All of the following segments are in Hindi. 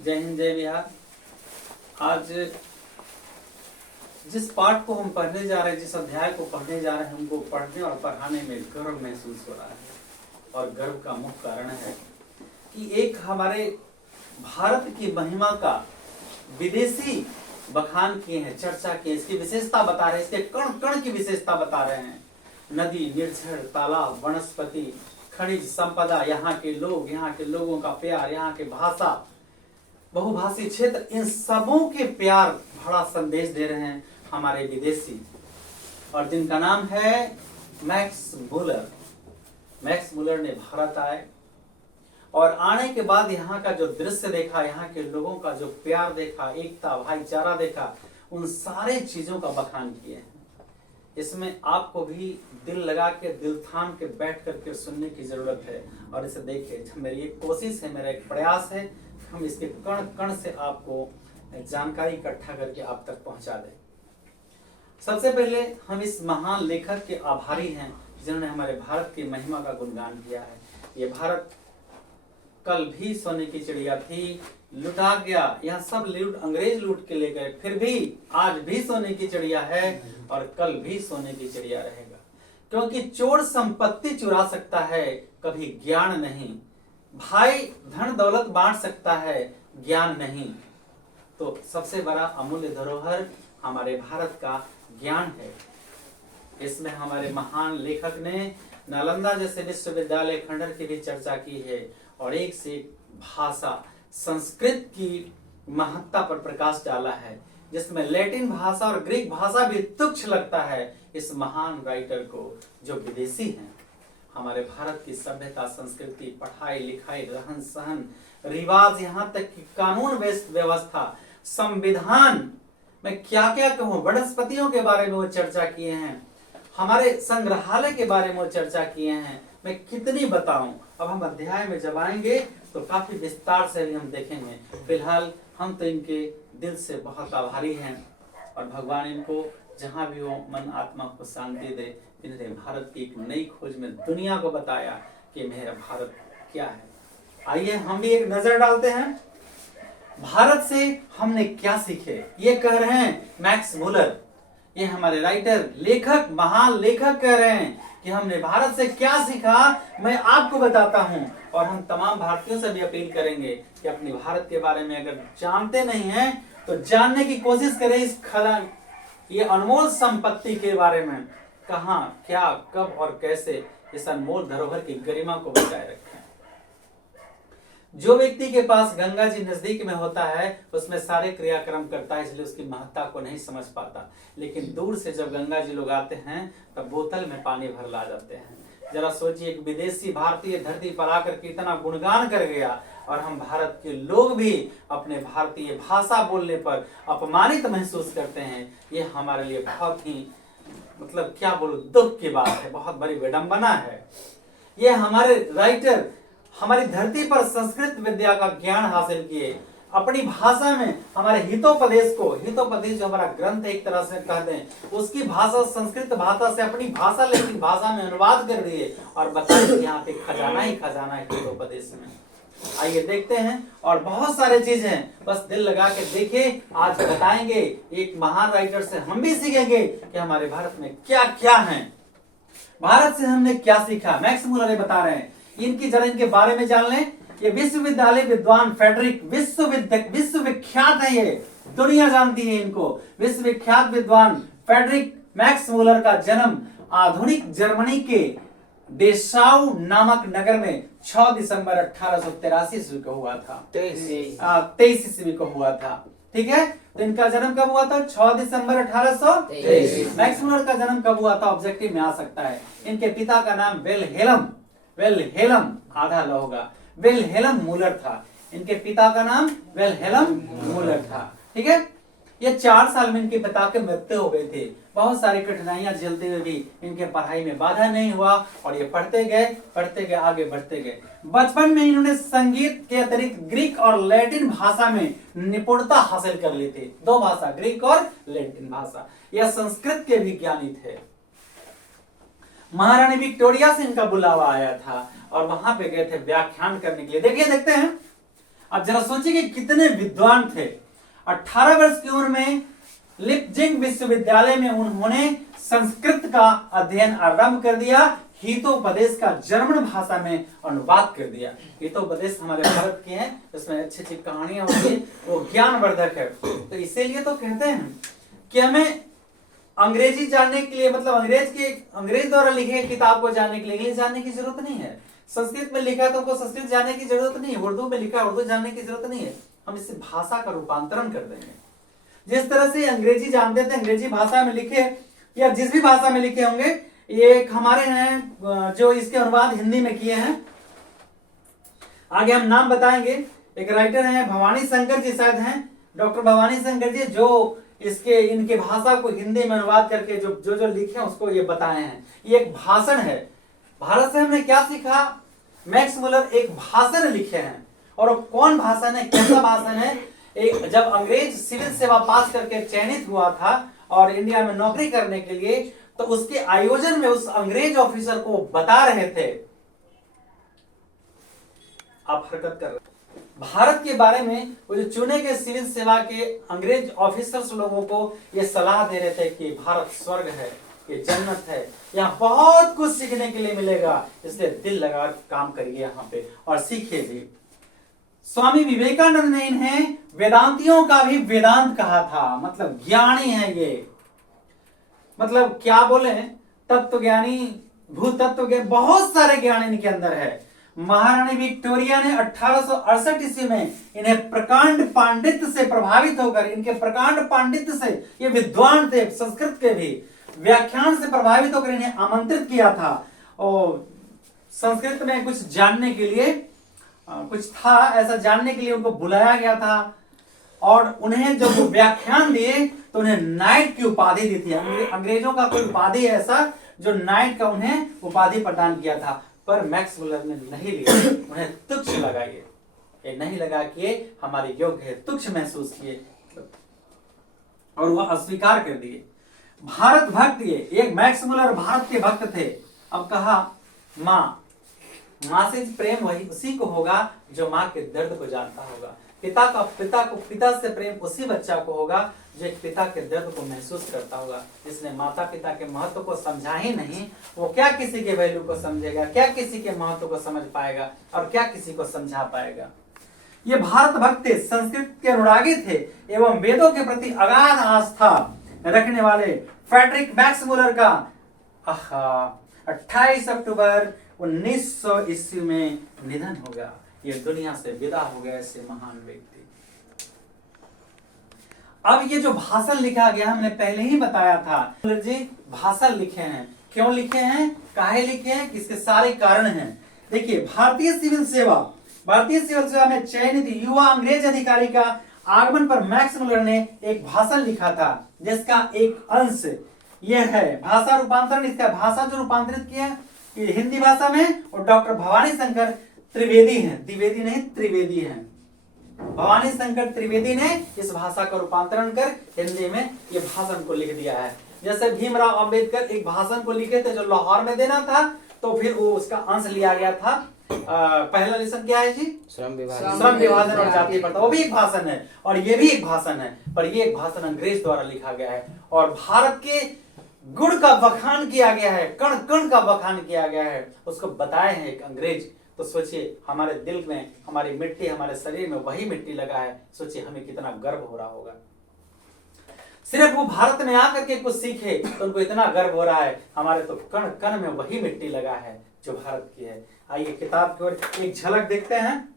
जय हिंद जय बिहार। आज जिस पाठ को हम पढ़ने जा रहे हैं, जिस अध्याय को पढ़ने जा रहे हैं, हमको पढ़ने और पढ़ाने में गर्व महसूस हो रहा है। और गर्व का मुख्य कारण है कि एक हमारे भारत की महिमा का विदेशी बखान किए हैं, चर्चा की, इसकी विशेषता बता रहे हैं, इसके कण कण की विशेषता बता रहे हैं। नदी, निर्झर, तालाब, वनस्पति, खनिज संपदा, यहाँ के लोग, यहाँ के लोगों का प्यार, यहाँ की भाषा, बहुभाषी क्षेत्र, इन सबों के प्यार भरा संदेश दे रहे हैं हमारे विदेशी, और जिनका नाम है मैक्स मुलर। मैक्स मुलर ने भारत आए और आने के बाद यहाँ का जो दृश्य देखा, यहाँ के लोगों का जो प्यार देखा, एकता, भाईचारा देखा, उन सारे चीजों का बखान किए हैं। इसमें आपको भी दिल लगा के, दिल थाम के बैठ करके सुनने की जरूरत है और इसे देखिए। मेरी एक कोशिश है, मेरा एक प्रयास है, हम इसके कण कण से आपको जानकारी इकट्ठा करके आप तक पहुंचा दें। सबसे पहले हम इस महान लेखक के आभारी हैं जिन्होंने हमारे भारत की महिमा का गुणगान किया है। ये भारत कल भी सोने की चिड़िया थी, लुटा गया, यह सब अंग्रेज लूट के ले गए, फिर भी आज भी सोने की चिड़िया है और कल भी सोने की चिड़िया रहेगा। क्योंकि चोर संपत्ति चुरा सकता है, कभी ज्ञान नहीं। भाई धन दौलत बांट सकता है, ज्ञान नहीं। तो सबसे बड़ा अमूल्य धरोहर हमारे भारत का ज्ञान है। इसमें हमारे महान लेखक ने नालंदा जैसे विश्वविद्यालय खंडर की भी चर्चा की है और एक से एक भाषा, संस्कृत की महत्ता पर प्रकाश डाला है, जिसमें लैटिन भाषा और ग्रीक भाषा भी तुच्छ लगता है इस महान राइटर को, जो विदेशी हैं। हमारे भारत की सभ्यता, संस्कृति, पढ़ाई लिखाई, रहन सहन, रिवाज, यहाँ तक कि कानून व्यवस्था, संविधान में क्या क्या कहूँ, वनस्पतियों के बारे में वो चर्चा किए हैं, हमारे संग्रहालय के बारे में वो चर्चा किए हैं। मैं कितनी बताऊं। अब हम अध्याय में जब आएंगे तो काफी विस्तार से भी हम देखेंगे। फिलहाल हम तो इनके दिल से बहुत आभारी हैं और भगवान इनको जहां भी हो मन आत्मा को शांति दे। इन्होंने भारत की एक नई खोज में दुनिया को बताया कि मेरा भारत क्या है। आइए हम भी एक नजर डालते हैं भारत से हमने क्या सीखे। ये कह रहे हैं मैक्स मुलर, ये हमारे राइटर, लेखक, महान लेखक कह रहे हैं कि हमने भारत से क्या सीखा। मैं आपको बताता हूं और हम तमाम भारतीयों से भी अपील करेंगे कि अपने भारत के बारे में अगर जानते नहीं हैं तो जानने की कोशिश करें। इस खदान, ये अनमोल संपत्ति के बारे में कहां, क्या, कब और कैसे इस अनमोल धरोहर की गरिमा को बचाए रखें। जो व्यक्ति के पास गंगा जी नजदीक में होता है उसमें सारे क्रियाक्रम करता है, इसलिए उसकी महत्ता को नहीं समझ पाता। लेकिन दूर से जब गंगा जी लोग आते हैं तब बोतल में पानी भर ला जाते हैं। जरा सोचिए, एक विदेशी भारतीय धरती पर आकर के इतना गुणगान कर गया और हम भारत के लोग भी अपने भारतीय भाषा बोलने पर अपमानित महसूस करते हैं। ये हमारे लिए बहुत ही मतलब क्या बोलूं, दुख की बात है, बहुत बड़ी विडंबना है। ये हमारे राइटर हमारी धरती पर संस्कृत विद्या का ज्ञान हासिल किए, अपनी भाषा में हमारे हितोपदेश को, हितोपदेश जो हमारा ग्रंथ एक तरह से कह दें, उसकी भाषा संस्कृत भाषा से अपनी भाषा लेकिन भाषा में अनुवाद कर दिए और बताइए कि यहाँ पे खजाना ही खजाना है हितोपदेश में। आइए देखते हैं और बहुत सारे चीजें, बस दिल लगा के देखिए, आज बताएंगे। एक महान राइटर से हम भी सीखेंगे कि हमारे भारत में क्या क्या है, भारत से हमने क्या सीखा। मैक्स मुलर बता रहे हैं, इनकी जरा इनके बारे में जान लें। ये विश्वविद्यालय विद्वान फ्रेडरिक विश्वविख्यात है, ये दुनिया जानती है इनको। विश्वविख्यात विद्वान फ्रेडरिक मैक्स मुलर का जन्म आधुनिक जर्मनी के डेसाउ नामक नगर में 6 दिसंबर 1883 ईस्वी को हुआ था। 23 ईस्वी को हुआ था, ठीक है। तो इनका जन्म कब हुआ था? 6 दिसंबर 1823। मैक्स मुलर का जन्म कब हुआ था? ऑब्जेक्टिव में आ सकता है। इनके पिता का नाम वेलहेलम आधा ल होगा, वेलहेलम मुलर था। इनके पिता का नाम वेलहेलम मुलर था, ठीक है। ये 4 साल में इनके पिता के मृत्यु हो गए थे। बहुत सारी कठिनाइयां झेलते हुए भी इनके पढ़ाई में बाधा नहीं हुआ और ये पढ़ते गए, आगे बढ़ते गए। बचपन में इन्होंने संगीत के अतिरिक्त ग्रीक और लैटिन भाषा में निपुणता हासिल कर ली थी। 2 भाषा, ग्रीक और लैटिन भाषा। यह संस्कृत के भी ज्ञानी थे। महारानी विक्टोरिया से इनका बुलावा आया था और वहां पे गए थे व्याख्यान करने के लिए। देखते हैं अब जरा सोचिए कि कितने विद्वान थे। 18 वर्ष की उम्र में लिपजिंग विश्वविद्यालय में उन्होंने संस्कृत का अध्ययन आरंभ कर दिया, हितोपदेश का जर्मन भाषा में अनुवाद कर दिया। हितोपदेश हमारे भारत के हैं, इसमें अच्छी अच्छी कहानियां होती है, वो ज्ञानवर्धक है। तो इसीलिए तो कहते हैं कि हमें अंग्रेजी जानने के लिए, मतलब अंग्रेज द्वारा लिखे किताब को जानने के लिए इंग्लिश जानने की जरूरत नहीं है। संस्कृत में लिखा है तो हमको संस्कृत जानने की जरूरत नहीं है, उर्दू में लिखा है उर्दू जानने की जरूरत नहीं है। हम इससे भाषा का रूपांतरण कर देंगे। जिस तरह से अंग्रेजी जानते थे, अंग्रेजी भाषा में लिखे या जिस भी भाषा में लिखे होंगे, ये एक हमारे हैं जो इसके अनुवाद हिंदी में किए हैं। आगे हम नाम बताएंगे। एक राइटर हैं भवानी शंकर जी, शायद हैं डॉक्टर भवानी शंकर जी, जो इनके भाषा को हिंदी में अनुवाद करके जो लिखे हैं उसको ये बताए हैं। ये एक भाषण है। भारत से हमने क्या सीखा? मैक्स मुलर एक भाषण लिखे हैं। और वो कौन भाषण है, कैसा भाषण है? एक जब अंग्रेज सिविल सेवा पास करके चयनित हुआ था और इंडिया में नौकरी करने के लिए, तो उसके आयोजन में उस अंग्रेज ऑफिसर को बता रहे थे, आप हरकत कर रहे, भारत के बारे में वो जो चुने गए सिविल सेवा के अंग्रेज ऑफिसर्स लोगों को ये सलाह दे रहे थे कि भारत स्वर्ग है, ये जन्नत है, यहाँ बहुत कुछ सीखने के लिए मिलेगा, इसलिए दिल लगा काम करिए यहाँ पे और सीखिए भी। स्वामी विवेकानंद ने इन्हें वेदांतियों का भी वेदांत कहा था, मतलब ज्ञानी है ये, मतलब क्या बोले, तत्व ज्ञानी, भूतत्व ज्ञानी, बहुत सारे ज्ञान इनके अंदर है। महारानी विक्टोरिया ने 1868 ईस्वी में इन्हें प्रकांड पांडित्य से प्रभावित होकर, इनके प्रकांड पांडित्य से, ये विद्वान थे संस्कृत के भी, व्याख्यान से प्रभावित होकर इन्हें आमंत्रित किया था और संस्कृत में कुछ जानने के लिए, कुछ था ऐसा जानने के लिए उनको बुलाया गया था और उन्हें जब वो व्याख्यान दिए तो उन्हें नाइट की उपाधि दी थी। अंग्रेजों का कोई उपाधि है ऐसा जो नाइट का उन्हें उपाधि प्रदान किया था, पर मैक्स मुलर ने नहीं लिया, उन्हें तुच्छ लगा, ये नहीं लगा कि हमारे योग्य है, तुच्छ महसूस किए और वह अस्वीकार कर दिए। भारत भक्त ये एक मैक्स मुलर भारत के भक्त थे। अब कहा माँ से प्रेम वही उसी को होगा जो माँ के दर्द को जानता होगा। पिता से प्रेम उसी बच्चा को होगा जो एक पिता के दर्द को महसूस करता होगा। जिसने माता पिता के महत्व को समझा ही नहीं, वो क्या किसी के वैल्यू को समझेगा, क्या किसी के महत्व को समझ पाएगा और क्या किसी को समझा पाएगा। ये भारत भक्त थे, संस्कृत के अनुरागी थे एवं वेदों के प्रति अगाध आस्था रखने वाले फ्रेडरिक मैक्स मुलर का 28 अक्टूबर 1900 ईस्वी में निधन हो गया। ये दुनिया से विदा हो गए ऐसे महान व्यक्ति। अब ये जो भाषण लिखा गया हमने पहले ही बताया था, मुलर जी भाषण लिखे हैं, क्यों लिखे हैं, काहे लिखे हैं, किसके सारे कारण हैं। देखिए भारतीय सिविल सेवा में चयनित युवा अंग्रेज अधिकारी का आगमन पर मैक्स मुलर ने एक भाषण लिखा था, जिसका एक अंश यह है। भाषा रूपांतरण, इसका भाषा जो रूपांतरित किया ये हिंदी भाषा में, और डॉक्टर भवानी शंकर त्रिवेदी हैं, द्विवेदी नहीं त्रिवेदी हैं। भवानी शंकर त्रिवेदी ने इस भाषा का रूपांतरण कर हिंदी में ये भाषण को लिख दिया है। जैसे भीमराव अंबेडकर एक भाषण को लिखे थे जो लाहौर में देना था, तो फिर वो उसका अंश लिया गया था। पहला लेसन क्या है जी, श्रम विभाजन और जातीय प्रथा, वो भी एक भाषण है और ये भी एक भाषण है, पर ये एक भाषण अंग्रेज द्वारा लिखा गया है और भारत के गुण का बखान किया गया है, कण कण का बखान किया गया है, उसको बताए हैं एक अंग्रेज। तो सोचिए हमारे दिल में, हमारी मिट्टी, हमारे शरीर में वही मिट्टी लगा है, सोचिए हमें कितना गर्व हो रहा होगा। सिर्फ वो भारत में आकर के कुछ सीखे तो उनको इतना गर्व हो रहा है, हमारे तो कण कण में वही मिट्टी लगा है जो भारत की है। आइए किताब की ओर एक झलक देखते हैं।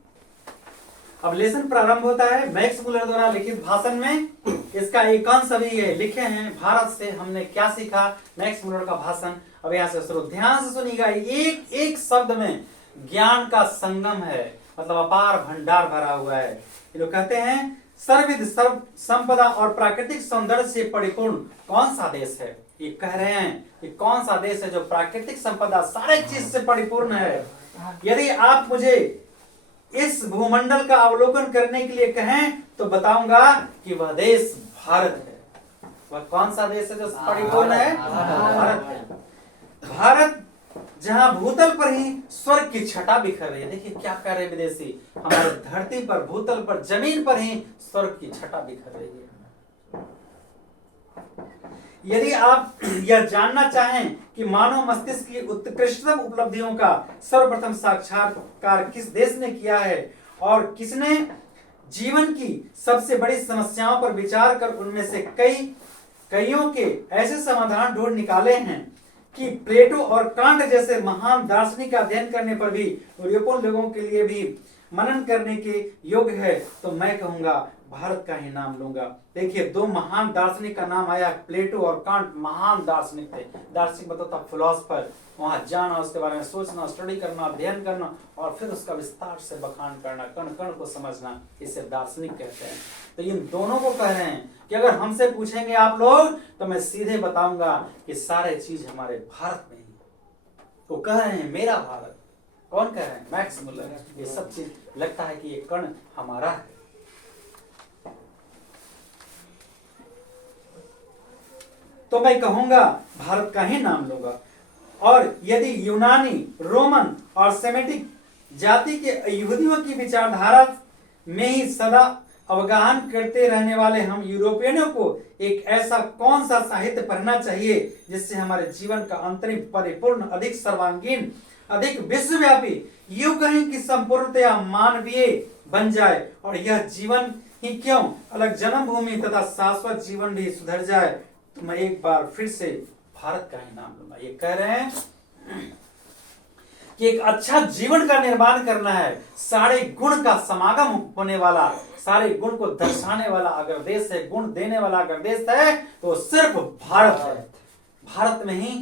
अब लेसन प्रारंभ होता है मैक्स मुलर द्वारा लिखित भाषण में। इसका एक अंश अभी ये लिखे हैं, भारत से हमने क्या सीखा, मैक्स मुलर का भाषण। अब यहाँ से शुरू, ध्यान से सुनिएगा। एक एक शब्द में ज्ञान का संगम है, मतलब अपार भंडार भरा हुआ है। ये लोग कहते हैं सर्वविध सर्व संपदा और प्राकृतिक सौंदर्य से परिपूर्ण कौन सा देश है। ये कह रहे हैं कि कौन सा देश है जो प्राकृतिक संपदा सारे चीज से परिपूर्ण है। यदि आप मुझे इस भूमंडल का अवलोकन करने के लिए कहें तो बताऊंगा कि वह देश भारत है। वह कौन सा देश है जो परिपूर्ण है, भारत है। भारत जहां भूतल पर ही स्वर्ग की छटा बिखर रही है। देखिए क्या कर रहे विदेशी, हमारे धरती पर, भूतल पर, जमीन पर ही स्वर्ग की छटा बिखर रही है। यदि आप यह जानना चाहें कि मानव मस्तिष्क की उत्कृष्टतम उपलब्धियों का सर्वप्रथम साक्षात्कार किस देश ने किया है और किसने जीवन की सबसे बड़ी समस्याओं पर विचार कर उनमें से कईयों के ऐसे समाधान ढूंढ निकाले हैं कि प्लेटो और कांट जैसे महान दार्शनिक का अध्ययन करने पर भी यूरोपियन लोगों के लिए भी मनन करने के योग्य है, तो मैं कहूंगा भारत का ही नाम लूंगा। देखिए दो महान दार्शनिक का नाम आया, प्लेटो और कांट महान दार्शनिक थे। दार्शनिक मतलब था फिलोसफर, वहां जाना, उसके बारे में सोचना, स्टडी करना, अध्ययन करना और फिर उसका विस्तार से बखान करना, कण कण को समझना, इसे दार्शनिक कहते हैं। तो इन दोनों को कह रहे हैं कि अगर हमसे पूछेंगे आप लोग तो मैं सीधे बताऊंगा कि सारे चीज हमारे भारत में ही। तो कह रहे हैं मेरा भारत। कौन कह रहे हैं? Max Muller. ये सब चीज लगता है कि ये कण हमारा है। तो मैं कहूंगा भारत का ही नाम लूंगा। और यदि यूनानी, रोमन और सेमेटिक जाति के यहूदियों की विचारधारा में ही सदा अवगाहन करते रहने वाले हम यूरोपियनों को एक ऐसा कौन सा साहित्य पढ़ना चाहिए जिससे हमारे जीवन का अंतरिम, परिपूर्ण, अधिक सर्वांगीण, अधिक विश्वव्यापी, यूं कहें कि संपूर्णतया मानवीय बन जाए और यह जीवन ही क्यों अलग जन्मभूमि तथा शाश्वत जीवन भी सुधर जाए। तो मैं एक बार फिर से भारत का ही नाम लूंगा। ये कह रहे हैं कि एक अच्छा जीवन का निर्माण करना है, सारे गुण का समागम होने वाला, सारे गुण को दर्शाने वाला अगर देश है, गुण देने वाला अगर देश है तो सिर्फ भारत है। भारत में ही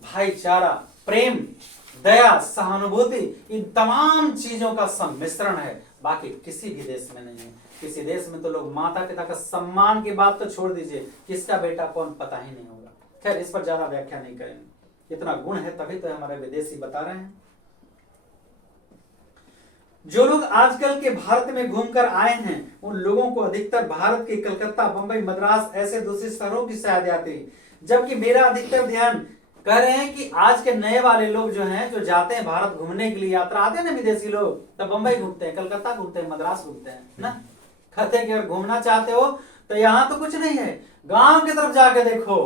भाईचारा, प्रेम, दया, सहानुभूति, इन तमाम चीजों का सम्मिश्रण है। बाकी किसी भी देश में नहीं है। किसी देश में तो लोग माता पिता का सम्मान की बात तो छोड़ दीजिए, किसका बेटा कौन पता ही नहीं होगा। खैर इस पर ज्यादा व्याख्या नहीं करेंगे। इतना गुण है तभी तो हमारे विदेशी बता रहे हैं। जो लोग आजकल के भारत में घूमकर आए हैं उन लोगों को अधिकतर भारत के कलकत्ता, बंबई, मद्रास ऐसे दूसरे शहरों की शायद आती, जबकि मेरा अधिकतर ध्यान कह रहे हैं कि आज के नए वाले लोग जो हैं, जो जाते हैं भारत घूमने के लिए, यात्रा आते हैं ना विदेशी लोग, तब बंबई घूमते हैं, कलकत्ता घूमते हैं, मद्रास घूमते हैं ना। कहते हैं कि अगर घूमना चाहते हो तो यहाँ तो कुछ नहीं है, गांव की तरफ जाके देखो।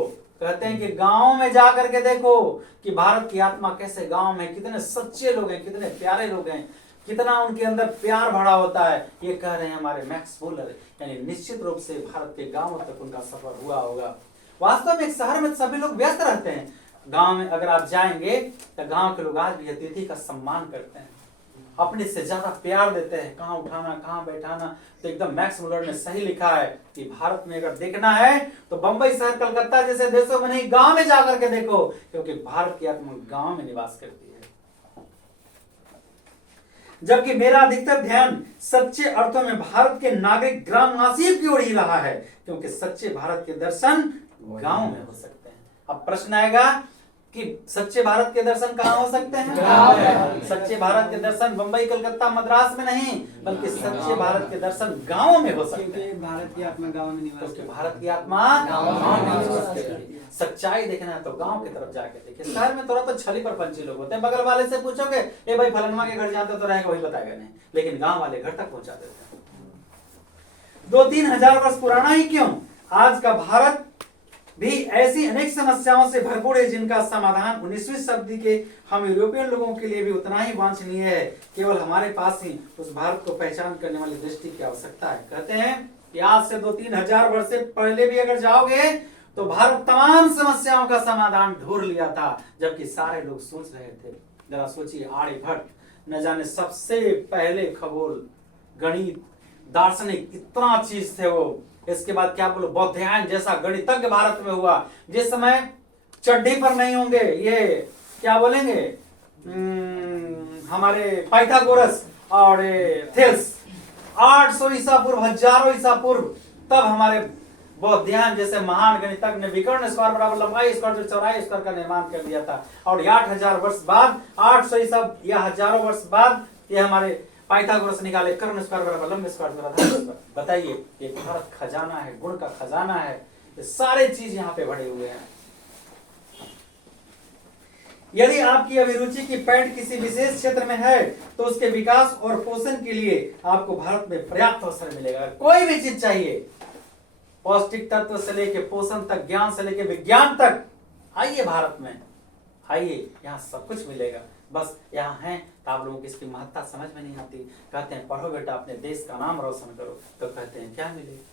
कहते हैं कि गांव में जाकर के देखो कि भारत की आत्मा कैसे गांव में, कितने सच्चे लोग हैं, कितने प्यारे लोग हैं, कितना उनके अंदर प्यार भरा होता है। ये कह रहे हैं हमारे मैक्स मुलर। यानी निश्चित रूप से भारत के गांवों तक उनका सफर हुआ होगा। वास्तव में एक शहर में सभी लोग व्यस्त रहते हैं, गांव में अगर आप जाएंगे तो गांव के लोग आज भी अतिथि का सम्मान करते हैं, अपने से ज्यादा प्यार देते हैं, कहाँ उठाना, कहाँ बैठाना। तो एकदम मैक्स मुलर ने सही लिखा है कि भारत में अगर देखना है तो बंबई शहर, कलकत्ता जैसे देशों में नहीं, गांव में जाकर के देखो, क्योंकि भारत की आत्मा गांव में निवास करती है। जबकि मेरा अधिकतर ध्यान सच्चे अर्थों में भारत के नागरिक ग्रामवासियों की ओर ही रहा है, क्योंकि सच्चे भारत के दर्शन गांव में हो सकते हैं। अब प्रश्न आएगा कि सच्चे भारत के दर्शन कहाँ हो सकते हैं? सच्चे भारत के दर्शन बंबई, कलकत्ता, मद्रास में नहीं, बल्कि सच्चे भारत के दर्शन गांव में हो सकते हैं। भारत की आत्मा गांव में निवास करती है। भारत की आत्मा गांव में निवास करती है। सच्चाई देखना है तो गांव की तरफ जाके देखिए। शहर में थोड़ा तो छली पर पंछी लोग होते हैं, बगल वाले से पूछोगे ए भाई फलनवा के घर जाते तो रहेगा, वही बताएगा नहीं, लेकिन गांव वाले घर तक पहुंचा देते हैं। 2-3 हजार वर्ष पुराना ही क्यों, आज का भारत भी ऐसी अनेक समस्याओं से भरपूर है जिनका समाधान 19वीं शताब्दी के हम यूरोपियन लोगों के लिए भी उतना ही वांछनीय है। केवल हमारे पास ही उस भारत को पहचान करने वाली दृष्टि की आवश्यकता है। कहते हैं कि आज से 2-3 हजार वर्ष से पहले भी अगर जाओगे तो भारत तमाम समस्याओं का समाधान ढूंढ लिया था, जबकि सारे लोग सोच रहे थे। जरा सोचिए, आर्यभट्ट न जाने सबसे पहले खगोल, गणित, दार्शनिक, इतना चीज थे वो। इसके बाद क्या बोलो, बौद्धायन जैसा गणितज्ञ भारत में हुआ, जिस समय चड्डी पर नहीं होंगे ये क्या बोलेंगे हमारे पाइथागोरस और थेल्स, 800 ईसा पूर्व, हजारों ईसा पूर्व, तब हमारे बौद्धायन जैसे महान गणितज्ञ ने विकर्ण स्क्वायर बराबर लंबाई स्क्वायर जो चौड़ाई स्क्वायर का निर्माण कर दिया था। और 8000 वर्ष बाद, 800 ईसा या हजारों वर्ष बाद ये हमारे पाइथागोरस निकाले, कर्ण स्क्वायर बराबर लंबे स्क्वायर बराबर। बताइए, ये भारत खजाना है, गुण का खजाना है, ये सारे चीज यहाँ पे भरे हुए हैं। यदि आपकी अभिरुचि की पैठ किसी विशेष क्षेत्र में है तो उसके विकास और पोषण के लिए आपको भारत में पर्याप्त अवसर मिलेगा। कोई भी चीज चाहिए, पौष्टिक तत्व से लेके पोषण तक, ज्ञान से लेके विज्ञान तक, आइए भारत में, आइए, यहाँ सब कुछ मिलेगा। बस यहाँ है तो आप लोगों को इसकी महत्ता समझ में नहीं आती। कहते हैं पढ़ो बेटा, अपने देश का नाम रोशन करो, तो कहते हैं क्या मिलेगा।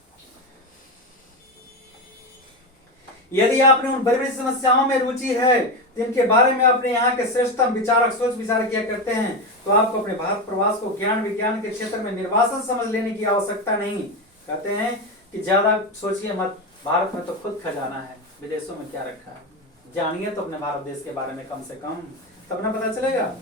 यदि आपने उन बड़ी बड़ी समस्याओं में रुचि है जिनके बारे में अपने यहाँ के श्रेष्ठतम विचारक सोच विचार किया करते हैं, तो आपको अपने भारत प्रवास को ज्ञान विज्ञान के क्षेत्र में निर्वासन समझ लेने की आवश्यकता नहीं। कहते हैं कि ज्यादा सोचिए मत, भारत में तो खुद खजाना है, विदेशों में क्या रखा है। जानिए तो अपने भारत देश के बारे में कम से कम, तब ना पता चलेगा।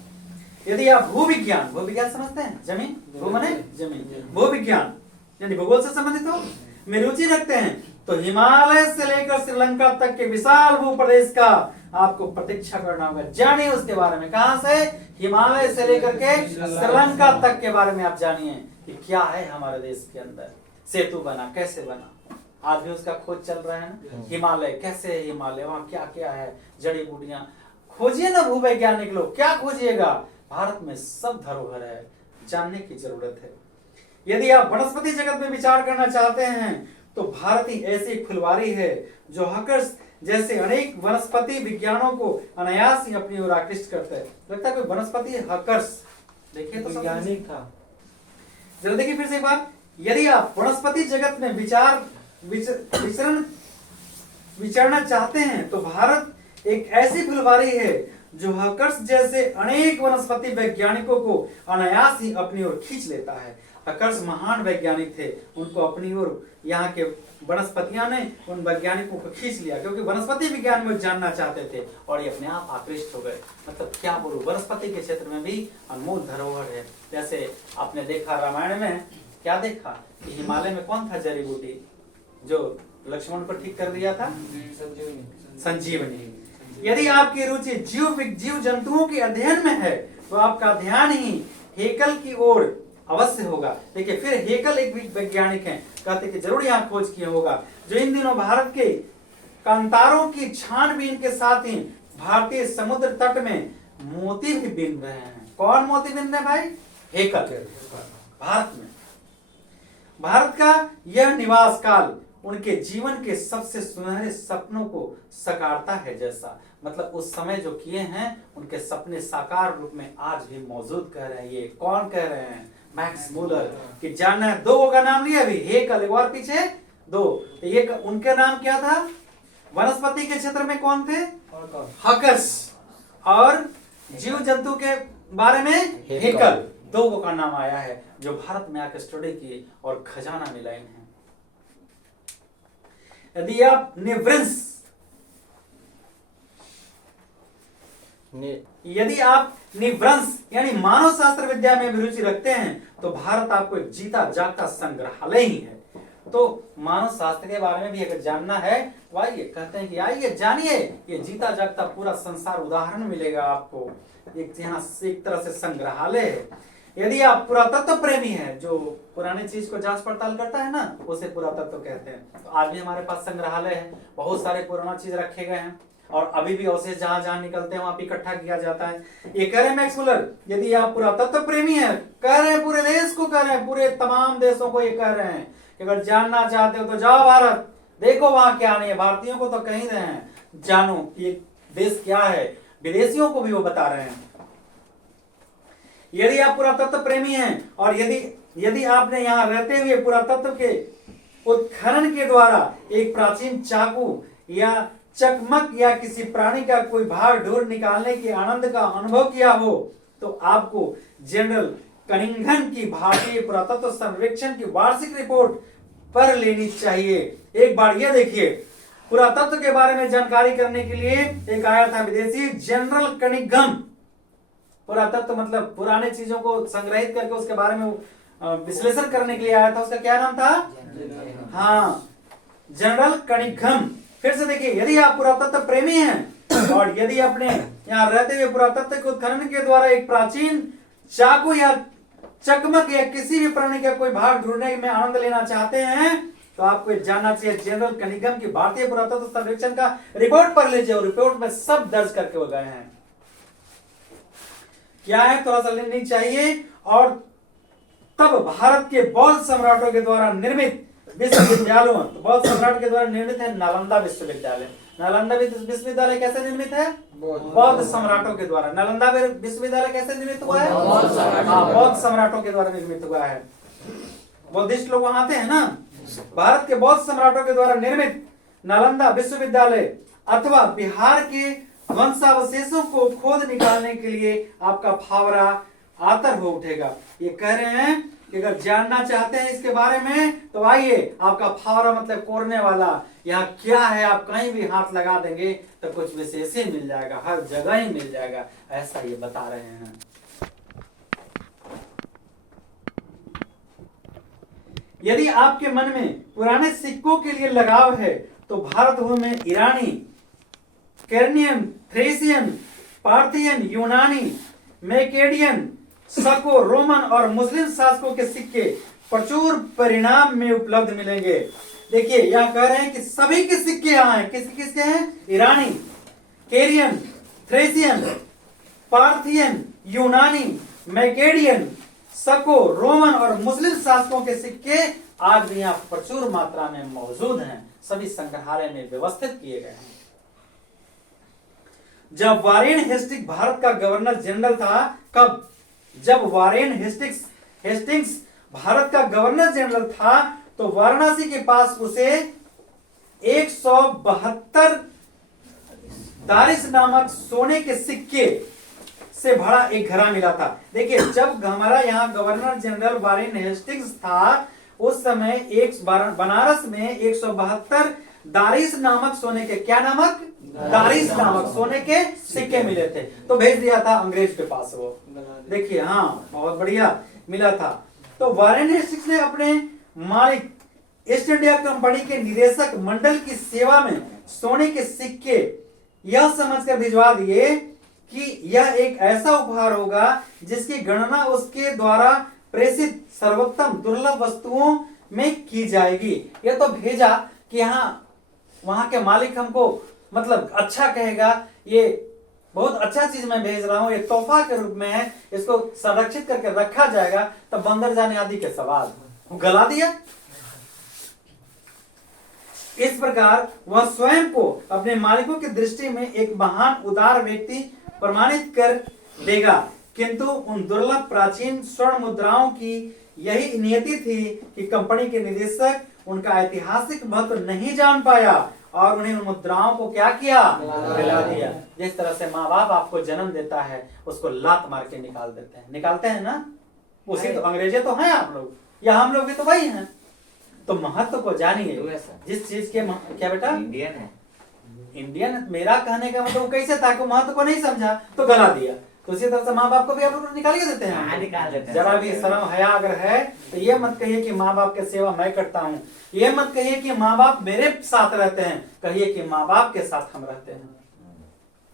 यदि आप भूविज्ञान, भूविज्ञान समझते हैं, जमीन, भू माने जमीन, भूविज्ञान यानी भूगोल से संबंधित हो में रुचि रखते हैं, तो हिमालय से लेकर श्रीलंका तक के विशाल भूप्रदेश का आपको प्रतीक्षा करना होगा। जानिए उसके बारे में। कहां से? हिमालय से लेकर के श्रीलंका तक के बारे में आप जानिए कि क्या है हमारे देश के अंदर। सेतु बना, कैसे बना, आज भी उसका खोज चल रहा है ना। हिमालय कैसे है, हिमालय वहाँ क्या क्या है, जड़ी बूटियां खोजिए ना भूवैज्ञानिक लोग, क्या खोजिएगा। भारत में सब धरोहर है, जानने की जरूरत है। यदि आप वनस्पति जगत में विचार करना चाहते हैं तो भारत ही ऐसी फुलवारी है जो हकर्स जैसे अनेक वनस्पति विज्ञानों को अनायास ही अपनी ओर आकृष्ट करता है। लगता है कोई वनस्पति हकर्स, देखिए तो वैज्ञानिक था। जरा देखिए फिर से एक बार। यदि आप वनस्पति जगत में विचरना चाहते हैं तो भारत एक ऐसी फुलवारी है जो हकर्स जैसे अनेक वनस्पति वैज्ञानिकों को अनायास ही अपनी ओर खींच लेता है। हकर्स महान वैज्ञानिक थे, उनको अपनी ओर यहाँ के वनस्पतियां ने उन वैज्ञानिकों को खींच लिया, क्योंकि वनस्पति विज्ञान में जानना चाहते थे और ये अपने आप आकृष्ट हो गए। मतलब क्या बोलूं, वनस्पति के क्षेत्र में भी अनमोल धरोहर है। जैसे आपने देखा रामायण में, क्या देखा कि हिमालय में कौन था जड़ी बूटी जो लक्ष्मण को ठीक कर दिया था? संजीवनी। यदि आपकी रुचि जीव जंतुओं के अध्ययन में है तो आपका ध्यान ही हेकल की ओर अवश्य होगा। देखिए फिर हेकल एक वैज्ञानिक हैं, कहते कि जरूर यहाँ खोज किया होगा, जो इन दिनों भारत के कांतारों की छानबीन के साथ ही भारतीय समुद्र तट में मोती भी बीन रहे हैं। कौन मोती बीन रहे भाई? हेकल। भारत में भारत का यह निवास काल उनके जीवन के सबसे सुनहरे सपनों को सकारता है। जैसा मतलब उस समय जो किए हैं उनके सपने साकार रूप में आज भी मौजूद कह रहे हैं। ये कौन कह रहे हैं? Max Muller. कि जानना है, दो का नाम लिया अभी, हेकल एक और पीछे दो, तो ये उनका नाम क्या था? वनस्पति के क्षेत्र में कौन थे? हकर्स। और जीव जंतु के बारे में हेकल। दो का नाम आया है जो भारत में आकर स्टडी किए और खजाना मिला इन्हें। यदि आप निवृंस यानी मानव शास्त्र विद्या में अभिरुचि रखते हैं तो भारत आपको एक जीता जागता संग्रहालय ही है। तो मानव शास्त्र के बारे में भी अगर जानना है तो आइए, कहते हैं कि आइए जानिए, ये जीता जागता पूरा संसार उदाहरण मिलेगा आपको। एक यहाँ एक तरह से संग्रहालय है। यदि आप पुरातत्व प्रेमी हैं, जो पुरानी चीज को जांच पड़ताल करता है ना, उसे पुरातत्व कहते हैं। तो आज भी हमारे पास संग्रहालय है, बहुत सारे पुराना चीज रखे गए हैं और अभी भी अवशेष जहां जहां निकलते हैं वहां इकट्ठा किया जाता है। ये कह रहे हैं मैक्स मुलर, यदि आप पुरातत्व प्रेमी हैं, कह रहे हैं पूरे देश को, कह रहे हैं पूरे तमाम देशों को, ये कह रहे हैं कि अगर जानना चाहते हो तो जाओ भारत, देखो वहां क्या नहीं है। भारतीयों को तो कहीं रहे हैं, जानो कि देश क्या है, विदेशियों को भी वो बता रहे हैं। यदि आप पुरातत्व प्रेमी हैं और यदि आपने यहाँ रहते हुए पुरातत्व के उत्खनन के द्वारा एक प्राचीन चाकू या चकमक या किसी प्राणी का कोई भाग ढूंढ निकालने के आनंद का अनुभव किया हो तो आपको जनरल कनिंघम की भारतीय पुरातत्व सर्वेक्षण की वार्षिक रिपोर्ट पढ़ लेनी चाहिए। एक बार यह देखिए, पुरातत्व के बारे में जानकारी करने के लिए एक आया था विदेशी, जनरल कनिंघम। पुरातत्व मतलब पुराने चीजों को संग्रहित करके उसके बारे में विश्लेषण करने के लिए आया था। उसका क्या नाम था? हाँ, जनरल कनिंघम। फिर से देखिए, यदि आप पुरातत्व प्रेमी हैं और यदि अपने यहाँ रहते हुए पुरातत्व के उत्खनन के द्वारा एक प्राचीन चाकू या चकमक या किसी भी प्राणी का कोई भाग ढूंढने में आनंद लेना चाहते हैं तो आपको जानना चाहिए जनरल कनिंघम की भारतीय पुरातत्व सर्वेक्षण का रिपोर्ट पढ़ लीजिए। और रिपोर्ट में सब दर्ज करके वो गए हैं। क्या है, थोड़ा सा लेनी चाहिए। और तब भारत के बौद्ध सम्राटों के द्वारा निर्मित विश्वविद्यालयों, तो बौद्ध सम्राट के द्वारा निर्मित है नालंदा विश्वविद्यालय। नालंदा विश्वविद्यालय कैसे निर्मित है? बौद्ध सम्राटों के द्वारा। नालंदा विश्वविद्यालय कैसे निर्मित हुआ है? बौद्ध सम्राटों के द्वारा निर्मित हुआ है। बौद्धिस्ट लोग वहां आते हैं ना। भारत के बौद्ध सम्राटों के द्वारा निर्मित नालंदा विश्वविद्यालय अथवा बिहार के वंशावशेषों को खोद निकालने के लिए आपका फावरा आतर हो उठेगा। ये कह रहे हैं कि अगर जानना चाहते हैं इसके बारे में तो आइए, आपका फावरा मतलब कोरने वाला यहाँ क्या है, आप कहीं भी हाथ लगा देंगे तो कुछ विशेष ही मिल जाएगा, हर जगह ही मिल जाएगा, ऐसा ये बता रहे हैं। यदि आपके मन में पुराने सिक्कों के लिए लगाव है तो भारत भूमि में ईरानी, कैरनियन, थ्रेसियन, पार्थियन, यूनानी, मैकेडियन, सको, रोमन और मुस्लिम शासकों के सिक्के प्रचुर परिणाम में उपलब्ध मिलेंगे। देखिए यहां कह रहे हैं कि सभी के सिक्के यहाँ हैं। किस किसके हैं? ईरानी, कैरियन, थ्रेसियन, पार्थियन, यूनानी, मैकेडियन, सको, रोमन और मुस्लिम शासकों के सिक्के आज भी यहाँ प्रचुर मात्रा में मौजूद हैं। सभी संग्रहालय में व्यवस्थित किए गए हैं। जब वारेन हेस्टिंग्स भारत का गवर्नर जनरल था, कब? जब वारेन हेस्टिंग्स भारत का गवर्नर जनरल था तो वाराणसी के पास उसे 172 दारिस नामक सोने के सिक्के से भरा एक घड़ा मिला था। देखिए जब हमारा यहाँ गवर्नर जनरल वारेन हेस्टिंग्स था उस समय बनारस में 172 दारिस नामक सोने के, क्या नामक? दारिस नामक सोने के सिक्के मिले थे। तो भेज दिया था अंग्रेज के पास वो। देखिए हाँ, बहुत बढ़िया मिला था। तो वारेन हेस्टिंग्स ने अपने मालिक ईस्ट इंडिया कंपनी के निदेशक मंडल की सेवा में सोने के सिक्के यह समझकर भिजवा दिए कि यह एक ऐसा उपहार होगा जिसकी गणना उसके द्वारा प्रेषित सर्वोत्तम दुर्लभ वस्तुओं में की जाएगी। यह तो भेजा कि हाँ वहां के मालिक हमको मतलब अच्छा कहेगा, ये बहुत अच्छा चीज मैं भेज रहा हूं, ये तोहफा के रूप में है, इसको संरक्षित करके रखा जाएगा। तब बंदर जाने आदि के सवाल गला दिया। इस प्रकार वह स्वयं को अपने मालिकों की दृष्टि में एक महान उदार व्यक्ति प्रमाणित कर देगा। किंतु उन दुर्लभ प्राचीन स्वर्ण मुद्राओं की यही नियति थी कि कंपनी के निदेशक उनका ऐतिहासिक महत्व नहीं जान पाया और उन्हें उन मुद्राओं को क्या किया? गला दिया। जिस तरह से माँ बाप आपको जन्म देता है उसको लात मार के निकाल देते हैं, निकालते हैं ना। उसी तो अंग्रेजे तो हैं आप लोग, या हम लोग भी तो वही हैं। तो महत्व को जानिए। जिस चीज के क्या बेटा? इंडियन है। इंडियन मेरा कहने का मतलब कैसे था कि महत्व को नहीं समझा तो गला दिया। तो इसी तरह से माँ बाप को भी आप लोग निकाल ही देते हैं। निकाल देते हैं। जरा भी शर्म हया अगर है तो ये मत कहिए कि माँ बाप की सेवा मैं करता हूँ, ये मत कहिए कि माँ बाप मेरे साथ रहते हैं, कहिए कि माँ बाप के साथ हम रहते हैं।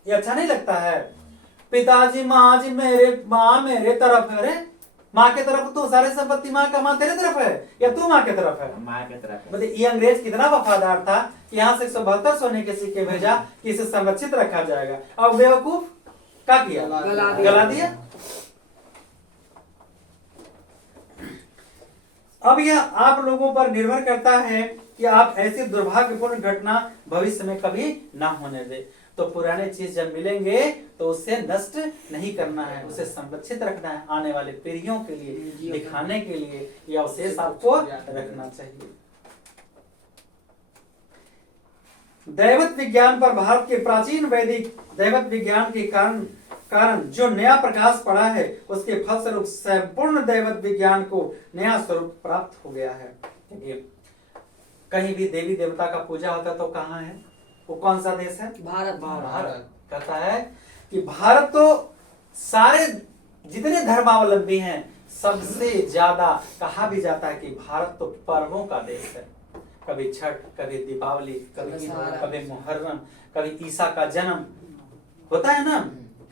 ये अच्छा नहीं लगता है? पिताजी माँ जी माँ मेरे तरफ है। रे माँ के तरफ तो सारे संपत्ति माँ का, माँ तेरे तरफ है या तू माँ के तरफ है? माँ के तरफ है। मतलब ये अंग्रेज कितना वफादार था कि यहाँ से 172 सोने के सिक्के भेजा कि इसे संरक्षित रखा जाएगा। अब बेवकूफ क्या किया? गला दिया। अब यह आप लोगों पर निर्भर करता है कि आप ऐसी दुर्भाग्यपूर्ण घटना भविष्य में कभी ना होने दे। तो पुराने चीज जब मिलेंगे तो उसे नष्ट नहीं करना है, उसे संरक्षित रखना है, आने वाले पीढ़ियों के लिए दिखाने के लिए यह अवशेष आपको रखना चाहिए। दैवत विज्ञान पर भारत के प्राचीन वैदिक दैवत विज्ञान के कारण जो नया प्रकाश पड़ा है उसके फलस्वरूप संपूर्ण दैवत विज्ञान को नया स्वरूप प्राप्त हो गया है। कहीं भी देवी देवता का पूजा होता तो कहाँ है? वो कौन सा देश है? भारत। भारत कहता है कि भारत तो सारे जितने धर्मावलंबी हैं सबसे ज्यादा कहा भी जाता है कि भारत तो पर्वों का देश है। कभी छठ, कभी दीपावली, कभी ईद, कभी मुहर्रम, कभी ईसा का जन्म होता है ना,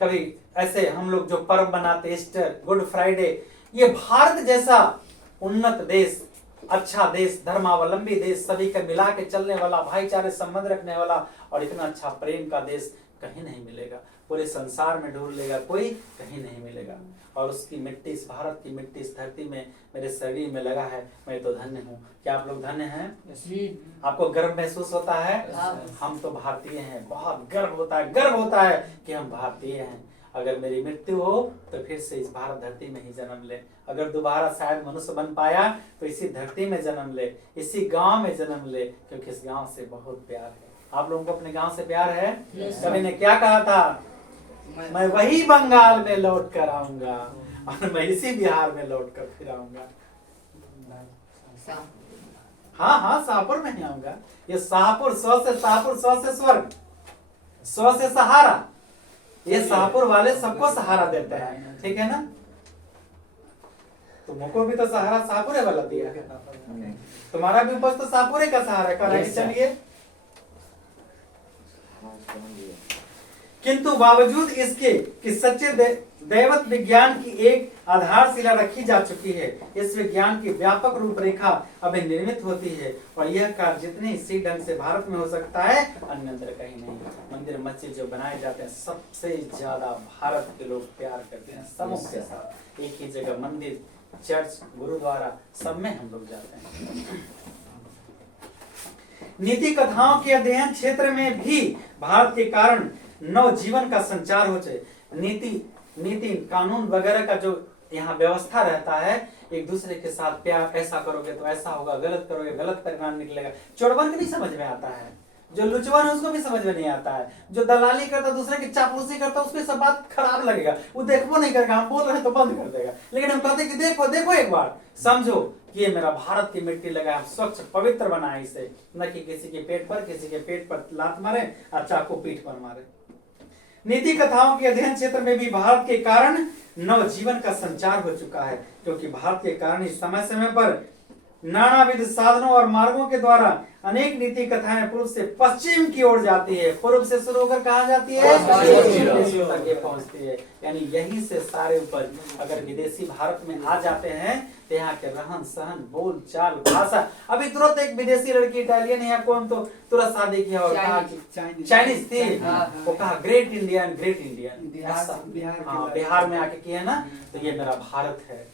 कभी ऐसे हम लोग जो पर्व मनाते, ईस्टर, गुड फ्राइडे। ये भारत जैसा उन्नत देश, अच्छा देश, धर्मावलंबी देश, सभी का मिला के चलने वाला, भाईचारे संबंध रखने वाला और इतना अच्छा प्रेम का देश कहीं नहीं मिलेगा। पूरे संसार में ढूंढ लेगा कोई, कहीं नहीं मिलेगा। और उसकी मिट्टी, इस भारत की मिट्टी इस धरती में मेरे शरीर में लगा है, मैं तो धन्य हूँ। क्या आप लोग धन्य हैं? आपको गर्व महसूस होता है? हम तो भारतीय हैं, बहुत गर्व होता है, गर्व होता है कि हम भारतीय हैं। अगर मेरी मृत्यु हो तो फिर से इस भारत धरती में ही जन्म ले। अगर दोबारा शायद मनुष्य बन पाया तो इसी धरती में जन्म ले, इसी गांव में जन्म ले, क्योंकि इस गांव से बहुत प्यार है। आप लोगों को अपने गांव से प्यार है? कवि ने क्या कहा था? मैं वही बंगाल में लौट कर आऊंगा और मैं इसी बिहार में लौट कर फिर आऊंगा। हाँ हाँ, शाहपुर में ही आऊंगा। ये शाहपुर, स्व से शाहपुर, स्व से स्वर्ग, स्व से सहारा। ये शाहपुर वाले सबको सहारा देते हैं, ठीक है ना? तुमको भी तो सहारा शाहपुरे वाला दिया है, तुम्हारा भी उपज तो शाहपुरे का सहारा कर। चलिए, किंतु बावजूद इसके कि सच्चे दैवत विज्ञान की एक आधारशिला रखी जा चुकी है, इस विज्ञान की व्यापक रूपरेखा अभी निर्मित होती है और यह कार्य जितने इसी ढंग से भारत में हो सकता है, अन्यत्र कहीं नहीं। मंदिर मस्जिद जो बनाए जाते हैं, सबसे ज्यादा भारत के लोग प्यार करते हैं समूह के साथ। एक ही जगह मंदिर, चर्च, गुरुद्वारा, सब में हम लोग जाते हैं। नीति कथाओं के अध्ययन क्षेत्र में भी भारत के कारण नव जीवन का संचार हो जाए। नीति कानून वगैरह का जो यहाँ व्यवस्था रहता है, एक दूसरे के साथ प्यार, ऐसा करोगे तो ऐसा होगा, गलत करोगे गलत परिणाम निकलेगा। चोरबन नहीं समझ में आता है, जो लुचवन है उसको भी समझ में नहीं आता है, जो दलाली करता, दूसरे की चापलूसी करता, उसको सब बात खराब लगेगा, वो देखो नहीं करेगा। हम बोल रहे हैं तो बंद कर देगा, लेकिन हम कहते कि देखो देखो एक बार, समझो कि ये मेरा भारत की मिट्टी लगा, हम स्वच्छ पवित्र बनाए इसे, न कि किसी के पेट पर, किसी के पेट पर लात मारे और चाकू पीठ पर मारे। नीति कथाओं के अध्ययन क्षेत्र में भी भारत के कारण नव जीवन का संचार हो चुका है, क्योंकि भारत के कारण इस समय समय पर नानाविध साधनों और मार्गों के द्वारा अनेक नीति कथाएं पूर्व से पश्चिम की ओर जाती है। पूर्व से शुरू होकर कहाँ जाती है? पश्चिम तक ये पहुंचती है। यानी यहीं से सारे उपज, अगर विदेशी भारत में आ जाते हैं तो यहाँ के रहन सहन, बोल चाल, भाषा। अभी तुरंत एक विदेशी लड़की, इटालियन या कौन, तो तुरंत शादी किया और कहा चाइनीज थी, वो कहा ग्रेट इंडियन, ग्रेट इंडियन। हाँ, बिहार में आके किया ना, तो ये मेरा भारत है।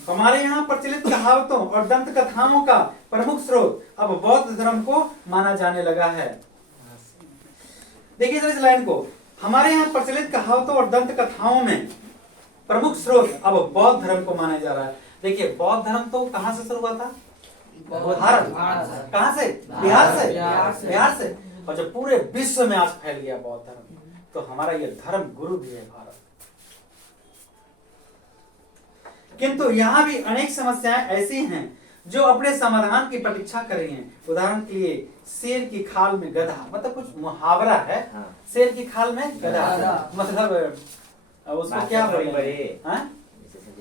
हमारे यहाँ प्रचलित कहावतों और दंत कथाओं का प्रमुख स्रोत अब बौद्ध धर्म को माना जाने लगा है। देखिए इस लाइन को, हमारे यहाँ प्रचलित कहावतों और दंत कथाओं में प्रमुख स्रोत अब बौद्ध धर्म को माना जा रहा है। देखिए बौद्ध धर्म तो कहाँ से शुरू हुआ था? भारत। कहाँ से? बिहार से। और जो पूरे विश्व में आज फैल गया बौद्ध धर्म, तो हमारा ये धर्म गुरु भी है भारत। किंतु यहाँ भी अनेक समस्याएं ऐसी हैं जो अपने समाधान की प्रतीक्षा कर रही हैं। उदाहरण के लिए शेर की खाल में गधा, मतलब कुछ मुहावरा है। शेर की खाल में गधा, मतलब उसको क्या बोले?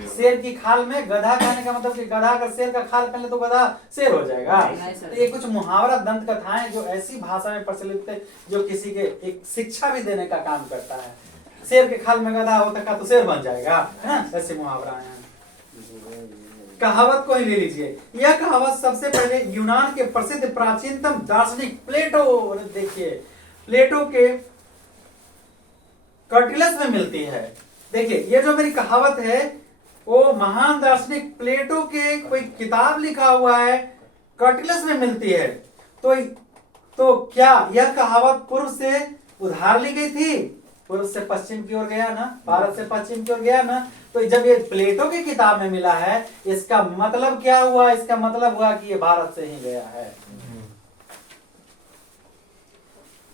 शेर की खाल में गधा कहने का मतलब कि गधा अगर शेर का खाल पहले तो गधा शेर हो जाएगा। तो ये कुछ मुहावरा दंत कथाएं जो ऐसी भाषा में प्रचलित है जो किसी के एक शिक्षा भी देने का काम करता है। शेर के खाल में गधा हो तक तो शेर बन जाएगा, है ना? ऐसे मुहावरा है। कहावत को ही ले लीजिए। यह कहावत सबसे पहले यूनान के प्रसिद्ध प्राचीनतम दार्शनिक प्लेटो, देखिए प्लेटो के कर्टिलस में मिलती है। देखिए ये जो मेरी कहावत है वो महान दार्शनिक प्लेटो के कोई किताब लिखा हुआ है, कर्टिलस में मिलती है। तो क्या यह कहावत पूर्व से उधार ली गई थी? पूर्व से पश्चिम की ओर गया ना, भारत से पश्चिम की ओर गया ना। तो जब ये प्लेटो की किताब में मिला है, इसका मतलब क्या हुआ? इसका मतलब हुआ कि ये भारत से ही गया है।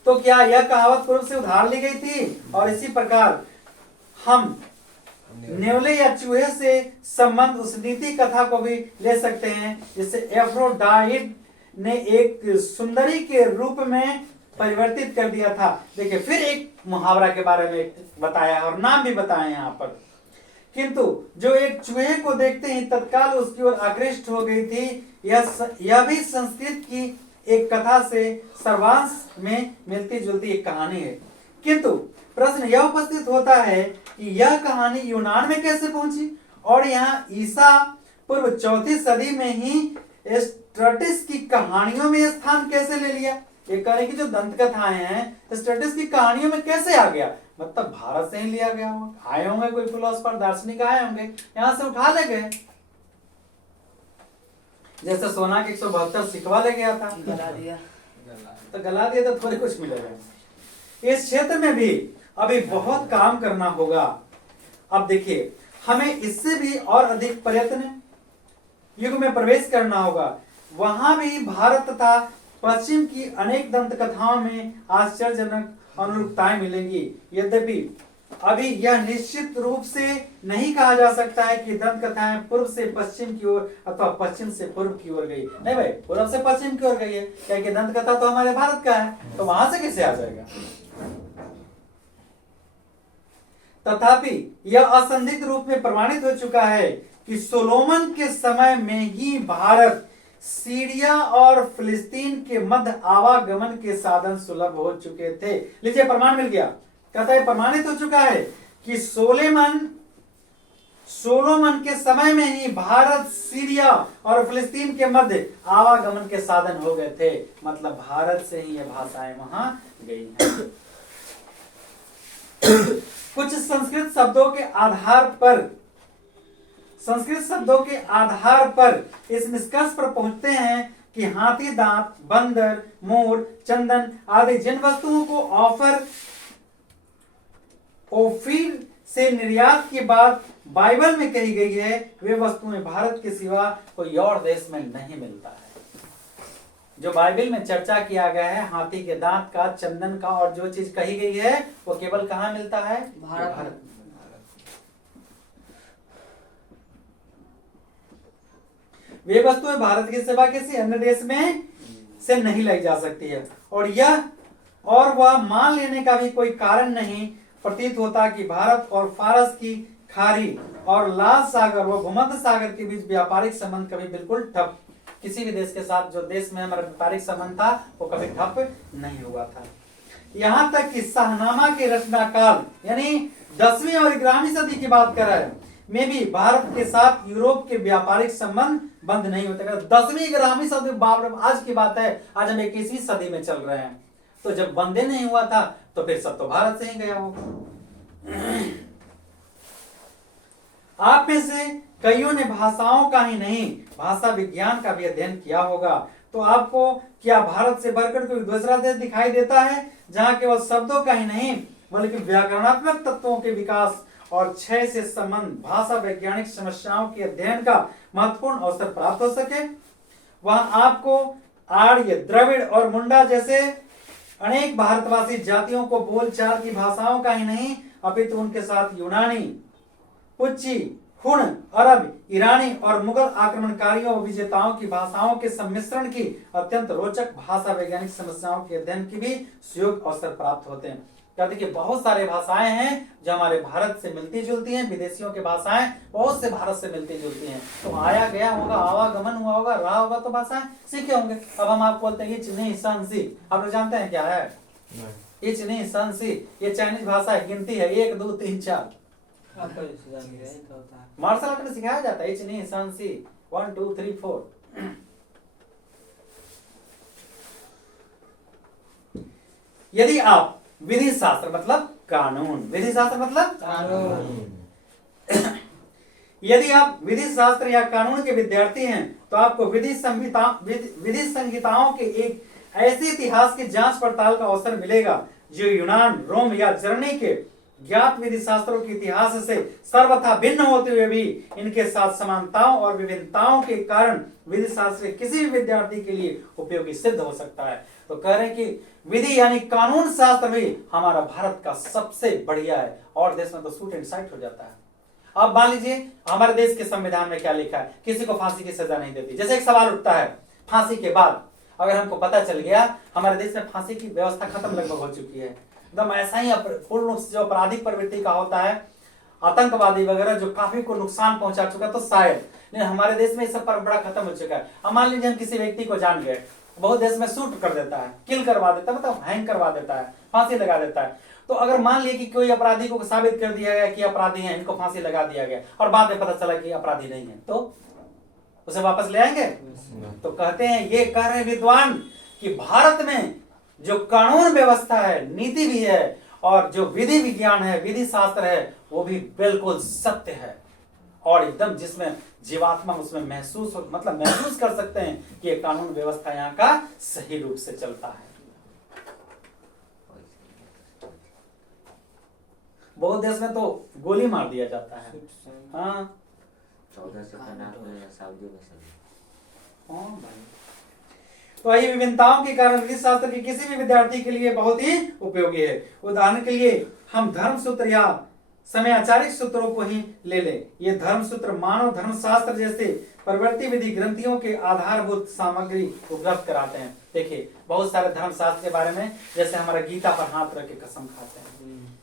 तो क्या यह कहावत पूर्व से उधार ली गई थी? और इसी प्रकार हम नेवले या चूहे से संबंध उस नीति कथा को भी ले सकते हैं जिसे एफ्रोडाइट ने एक सुंदरी के रूप में परिवर्तित कर दिया था। देखिए फिर एक मुहावरा के बारे में बताया और नाम भी बताया यहाँ पर। किंतु जो एक चूहे को देखते ही तत्काल उसकी ओर आकृष्ट हो गई थी, यह भी संस्कृत की एक कथा से सर्वांश में मिलती जुलती एक कहानी है। किंतु प्रश्न यह उपस्थित होता है कि यह कहानी यूनान में कैसे पहुंची और यहाँ ईसा पूर्व 4वीं सदी में ही स्ट्रैटिस की कहानियों में स्थान कैसे ले लिया? ये कह रहे कि जो दंत कथाएं हैं स्ट्रैटिस की कहानियों में कैसे आ गया? मतलब भारत से ही लिया गया होगा, आए होंगे कोई फिलोसफर दार्शनिक आए होंगे, यहां से उठा ले गए। जैसे सोना के 172 सिकवा ले गया था, गला दिया तो गला दिया तो थोड़े कुछ मिलेगा। इस क्षेत्र में भी अभी बहुत काम करना होगा। अब देखिए, हमें इससे भी और अधिक प्रयत्न युग में प्रवेश करना होगा। वहां भी भारत तथा पश्चिम की अनेक दंत कथाओं में आश्चर्यजनक अनुरूपताएं मिलेंगी। यद्यपि अभी यह निश्चित रूप से नहीं कहा जा सकता है कि दंत कथाएं पूर्व से पश्चिम की ओर अथवा पश्चिम से पूर्व की ओर गई। नहीं भाई, पूर्व से पश्चिम की ओर गई है, क्योंकि दंत कथा तो हमारे भारत का है, तो वहां से कैसे आ जाएगा? तथापि यह असंदिग्ध रूप में प्रमाणित हो चुका है कि सोलोमन के समय में ही भारत, सीरिया और फिलिस्तीन के मध्य आवागमन के साधन सुलभ हो चुके थे। लीजिए, प्रमाण मिल गया। कहता है प्रमाणित हो चुका है कि सोलोमन के समय में ही भारत, सीरिया और फिलिस्तीन के मध्य आवागमन के साधन हो गए थे। मतलब भारत से ही ये भाषाएं वहां गई हैं। कुछ संस्कृत शब्दों के आधार पर इस निष्कर्ष पर पहुंचते हैं कि हाथी दांत, बंदर, मोर, चंदन आदि जिन वस्तुओं को ओफीर से निर्यात की बात बाइबल में कही गई है, वे वस्तुएं भारत के सिवा कोई और देश में नहीं मिलता है। जो बाइबल में चर्चा किया गया है हाथी के दांत का, चंदन का और जो चीज कही गई है वो केवल कहां मिलता है? भारत। वे वस्तुएं भारत के सिवा किसी अन्य देश में से नहीं लाई जा सकती है। और वह मान लेने का भी कोई कारण नहीं प्रतीत होता कि भारत और फारस की खाड़ी और लाल सागर व भूमध्य सागर के बीच व्यापारिक संबंध कभी बिल्कुल ठप, किसी भी देश के साथ जो देश में हमारा व्यापारिक संबंध था वो कभी ठप नहीं हुआ था। यहां तक कि शाहनामा के रचना काल यानी 10वीं और 11वीं सदी की बात कर रहे हैं में भी भारत के साथ यूरोप के व्यापारिक संबंध बंद नहीं होते। 10वीं 11वीं सदी आज की बात है, आज हम 21वीं सदी में चल रहे हैं। तो जब बंदे नहीं हुआ था तो फिर सब तो भारत से ही गया होगा। आप में से कईयों ने भाषाओं का ही नहीं भाषा विज्ञान का भी अध्ययन किया होगा, तो आपको क्या भारत से बढ़कर कोई दूसरा देश दिखाई देता है जहां केवल शब्दों का ही नहीं बल्कि व्याकरणात्मक तत्वों के विकास और क्षय से संबंध भाषा वैज्ञानिक समस्याओं के अध्ययन का महत्वपूर्ण अवसर प्राप्त हो सके? वहां आपको आर्य, द्रविड़ और मुंडा जैसे अनेक भारतवासी जातियों को बोलचाल की भाषाओं का ही नहीं अपितु उनके साथ यूनानी, पुच्ची, हुण, अरब, ईरानी और मुगल आक्रमणकारियों और विजेताओं की भाषाओं के सम्मिश्रण की अत्यंत रोचक भाषा वैज्ञानिक समस्याओं के अध्ययन की भी सुयोग अवसर प्राप्त होते हैं। कहते कि बहुत सारे भाषाएं हैं जो हमारे भारत से मिलती जुलती हैं, विदेशियों की भाषाएं बहुत से भारत से मिलती जुलती हैं। तो आया गया होगा, आवागमन हुआ होगा, रहा होगा तो भाषाएं सीखे होंगे। अब हम आपको बोलते हैं इचनी सी, आप लोग जानते हैं क्या है? इचनी सी ये चाइनीज भाषा है, गिनती है 1 2 3 4। मार्शल आर्ट में सिखाया जाता है इचनी सी 1 2 3 4। यदि आप विधि शास्त्र मतलब कानून, विधि शास्त्र मतलब कानून यदि आप विधि शास्त्र या कानून के विद्यार्थी हैं तो आपको विधि संहिताओं के एक ऐसे इतिहास की जांच पड़ताल का अवसर मिलेगा जो यूनान, रोम या जर्मनी के ज्ञात विधि शास्त्रों के इतिहास से सर्वथा भिन्न होते हुए भी इनके साथ समानताओं और विभिन्नताओं के कारण विधि शास्त्र किसी भी विद्यार्थी के लिए उपयोगी सिद्ध हो सकता है। तो कह रहे हैं कि विधि यानी कानून शास्त्र भी हमारा भारत का सबसे बढ़िया है, और देश में तो शूट एंड साइट हो जाता है। अब मान लीजिए हमारे देश के संविधान में क्या लिखा है, किसी को फांसी की सजा नहीं देती। जैसे एक सवाल उठता है, फांसी के बाद अगर हमको पता चल गया हमारे देश में फांसी की व्यवस्था खत्म लगभग हो चुकी है, एकदम ऐसा ही पूर्ण रूप से जो आपराधिक प्रवृत्ति का होता है, आतंकवादी वगैरह जो काफी को नुकसान पहुंचा चुका, तो शायद, लेकिन हमारे देश में सब परंपरा खत्म हो चुका है। अब मान लीजिए हम किसी व्यक्ति को जान गए, बहुत देश में शूट कर देता है, किल करवा देता है, मतलब हैंग करवा देता है, फांसी लगा देता है। तो अगर मान लिया कि कोई अपराधी को साबित कर दिया गया कि अपराधी है, इनको फांसी लगा दिया गया, और बाद में पता चला कि अपराधी नहीं है, तो उसे वापस ले आएंगे? तो कहते हैं, ये कह रहे विद्वान कि भारत में जो कानून व्यवस्था है, नीति भी है, और जो विधि विज्ञान है, विधि शास्त्र है, वो भी बिल्कुल सत्य है, और एकदम जिसमें जीवात्मा उसमें महसूस कर सकते हैं कि ये कानून व्यवस्था यहाँ का सही रूप से चलता है। बहुत देश में तो गोली मार दिया जाता है। हाँ 14 से 15 में सऊदी में भाई। तो ये विभिन्नताओं के कारण विधि शास्त्र की किसी भी विद्यार्थी के लिए बहुत ही उपयोगी है। उदाहरण के लिए हम धर्म सूत्र या समयाचारिक सूत्रों को ही ले लें। ये धर्म सूत्र मानव धर्मशास्त्र जैसे प्रवृत्ति विधि ग्रंथियों के आधारभूत सामग्री उपलब्ध कराते हैं। देखिए बहुत सारे धर्मशास्त्र के बारे में, जैसे हमारा गीता पर हाथ रख के कसम खाते हैं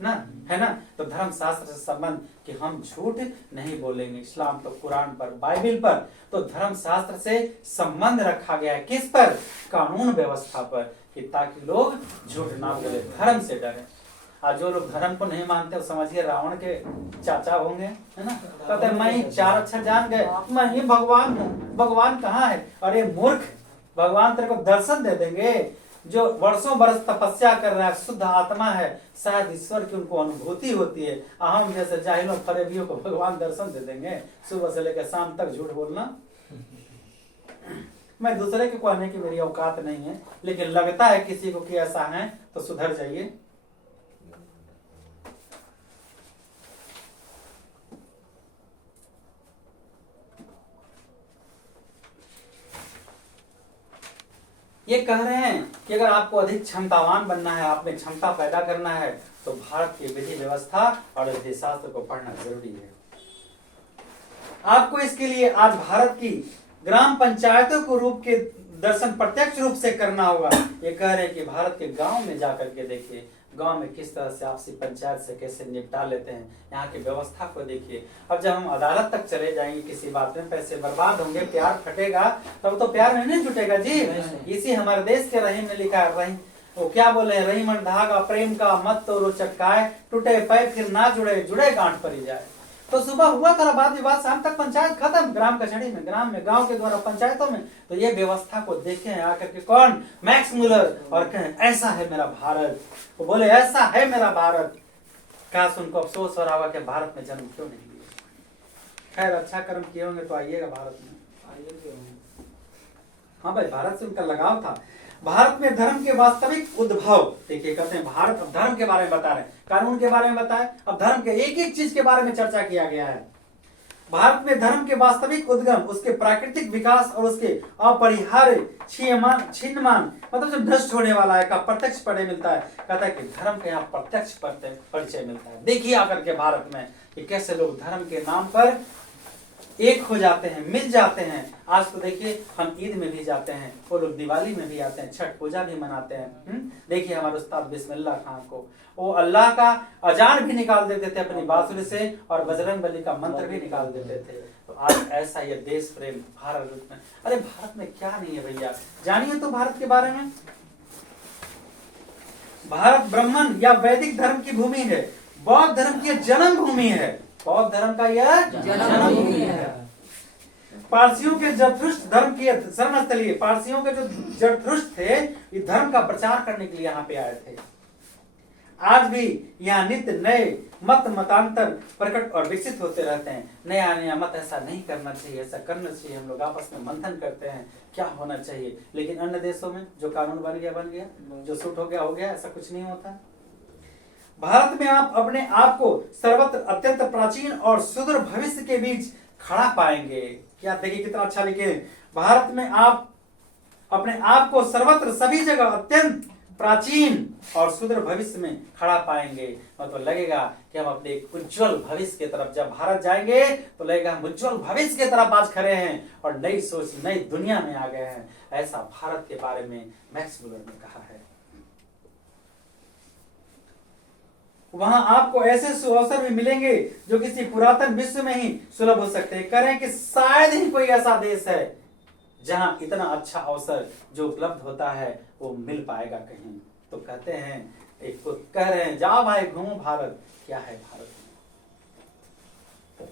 ना, है ना, तो धर्मशास्त्र से संबंध कि हम झूठ नहीं बोलेंगे। इस्लाम तो कुरान पर, बाइबिल पर, तो धर्मशास्त्र से संबंध रखा गया है किस पर? कानून व्यवस्था पर, कि ताकि लोग झूठ ना बोले, धर्म से डरे। आज जो लोग धर्म को नहीं मानते वो समझिए रावण के चाचा होंगे, है ना, कहते हैं मैं ही 4 अक्षर जान गए, मैं ही भगवान हूँ। भगवान कहाँ है? अरे मूर्ख, भगवान तेरे को दर्शन दे देंगे। जो वर्षों बरस तपस्या कर रहा है, शुद्ध आत्मा है, शायद ईश्वर की उनको अनुभूति होती है। हम जैसे जाहिलों फरेबियों को भगवान दर्शन दे देंगे? सुबह से लेकर शाम तक झूठ बोलना। मैं दूसरे के कहने की मेरी औकात नहीं है, लेकिन लगता है किसी को कि ऐसा है तो सुधर जाइए। ये कह रहे हैं कि अगर आपको अधिक क्षमतावान बनना है, आप में क्षमता पैदा करना है, तो भारत की विधि व्यवस्था और विधि शास्त्र को पढ़ना जरूरी है। आपको इसके लिए आज भारत की ग्राम पंचायतों को रूप के दर्शन प्रत्यक्ष रूप से करना होगा। ये कह रहे हैं कि भारत के गांव में जाकर के देखिए, गांव में किस तरह से आपसी पंचायत से कैसे निपटा लेते हैं, यहाँ की व्यवस्था को देखिए। अब जब हम अदालत तक चले जाएंगे किसी बात में, पैसे बर्बाद होंगे, प्यार फटेगा, तब तो प्यार नहीं जुटेगा जी। इसी हमारे देश के रहीम ने लिखा है, रहीम वो क्या बोले हैं, रहीमन धागा प्रेम का मत तो रोचकाए, टूटे पैर फिर ना जुड़े, जुड़े गांठ परी जाए। तो सुबह हुआ था वाद विवाद, शाम तक पंचायत खत्म, ग्राम कचहरी में, ग्राम में, गांव के द्वारा पंचायतों में। तो ये व्यवस्था को देखे हैं आकर के कौन? मैक्स मुलर, और कहें ऐसा है मेरा भारत। वो बोले ऐसा है मेरा भारत। काश उनको अफसोस हो रहा होगा कि भारत में जन्म क्यों नहीं लिया। खैर अच्छा कर्म किए होंगे तो आइएगा भारत में। हाँ भाई, भारत से उनका लगाव था। भारत में धर्म के वास्तविक उद्भव, देखिए कहते हैं भारत अब धर्म के बारे में बता रहे हैं, कानून के बारे में बताए, अब धर्म के एक एक चीज के बारे में चर्चा किया गया है। भारत में धर्म के वास्तविक उद्गम, उसके प्राकृतिक विकास और उसके अपरिहार्य छिन्नमान, मतलब जो नष्ट होने वाला है, का प्रत्यक्ष परिचय मिलता है। कहता है कि धर्म का यहाँ प्रत्यक्ष परिचय मिलता है। देखिए आकर के भारत में कि कैसे लोग धर्म के नाम पर एक हो जाते हैं, मिल जाते हैं। आज तो देखिए हम ईद में भी जाते हैं, वो लोग दिवाली में भी आते हैं, छठ पूजा भी मनाते हैं। देखिए हमारे उस्ताद बिस्मिल्लाह खान को वो अल्लाह का अजान भी निकाल देते थे अपनी बांसुरी से, और बजरंग बली का मंत्र भी निकाल देते थे। तो आज ऐसा ये देश प्रेम भारत में, अरे भारत में क्या नहीं है भैया, जानिए तो भारत के बारे में। भारत ब्राह्मण या वैदिक धर्म की भूमि है, बौद्ध धर्म की जन्म भूमि है, बौद्ध धर्म का यह जन्म भूमि है। पारसियों के जरथुस्त्र धर्म की शरण स्थली, पारसियों के जो जरथुस्त्र थे ये धर्म का प्रचार करने के लिए यहाँ पे आए थे। आज भी यहाँ नित्य नए मत मतांतर प्रकट और विकसित होते रहते हैं। नया नया मत, ऐसा नहीं करना चाहिए, ऐसा करना चाहिए। हम लोग आपस में मंथन करते हैं क्या होना चाहिए। लेकिन अन्य देशों में जो कानून बन गया, जो सूट हो गया, ऐसा कुछ नहीं होता। भारत में आप अपने आप को सर्वत्र अत्यंत प्राचीन और सुदूर भविष्य के बीच खड़ा पाएंगे। क्या देखिए कितना अच्छा लिखे, भारत में आप अपने आप को सर्वत्र सभी जगह अत्यंत प्राचीन और सुदूर भविष्य में खड़ा पाएंगे। तो लगेगा कि हम अपने उज्जवल भविष्य की तरफ जब भारत जाएंगे तो लगेगा हम उज्जवल भविष्य की तरफ आज खड़े हैं और नई सोच, नई दुनिया में आ गए हैं। ऐसा भारत के बारे में मैक्स मुलर ने कहा है। वहां आपको ऐसे सुअवसर भी मिलेंगे जो किसी पुरातन विश्व में ही सुलभ हो सकते हैं। करें कि शायद ही कोई ऐसा देश है जहां इतना अच्छा अवसर जो उपलब्ध होता है वो मिल पाएगा कहीं। तो कहते हैं, एक तो कह रहे हैं जाओ भाई घूमो भारत। क्या है भारत में?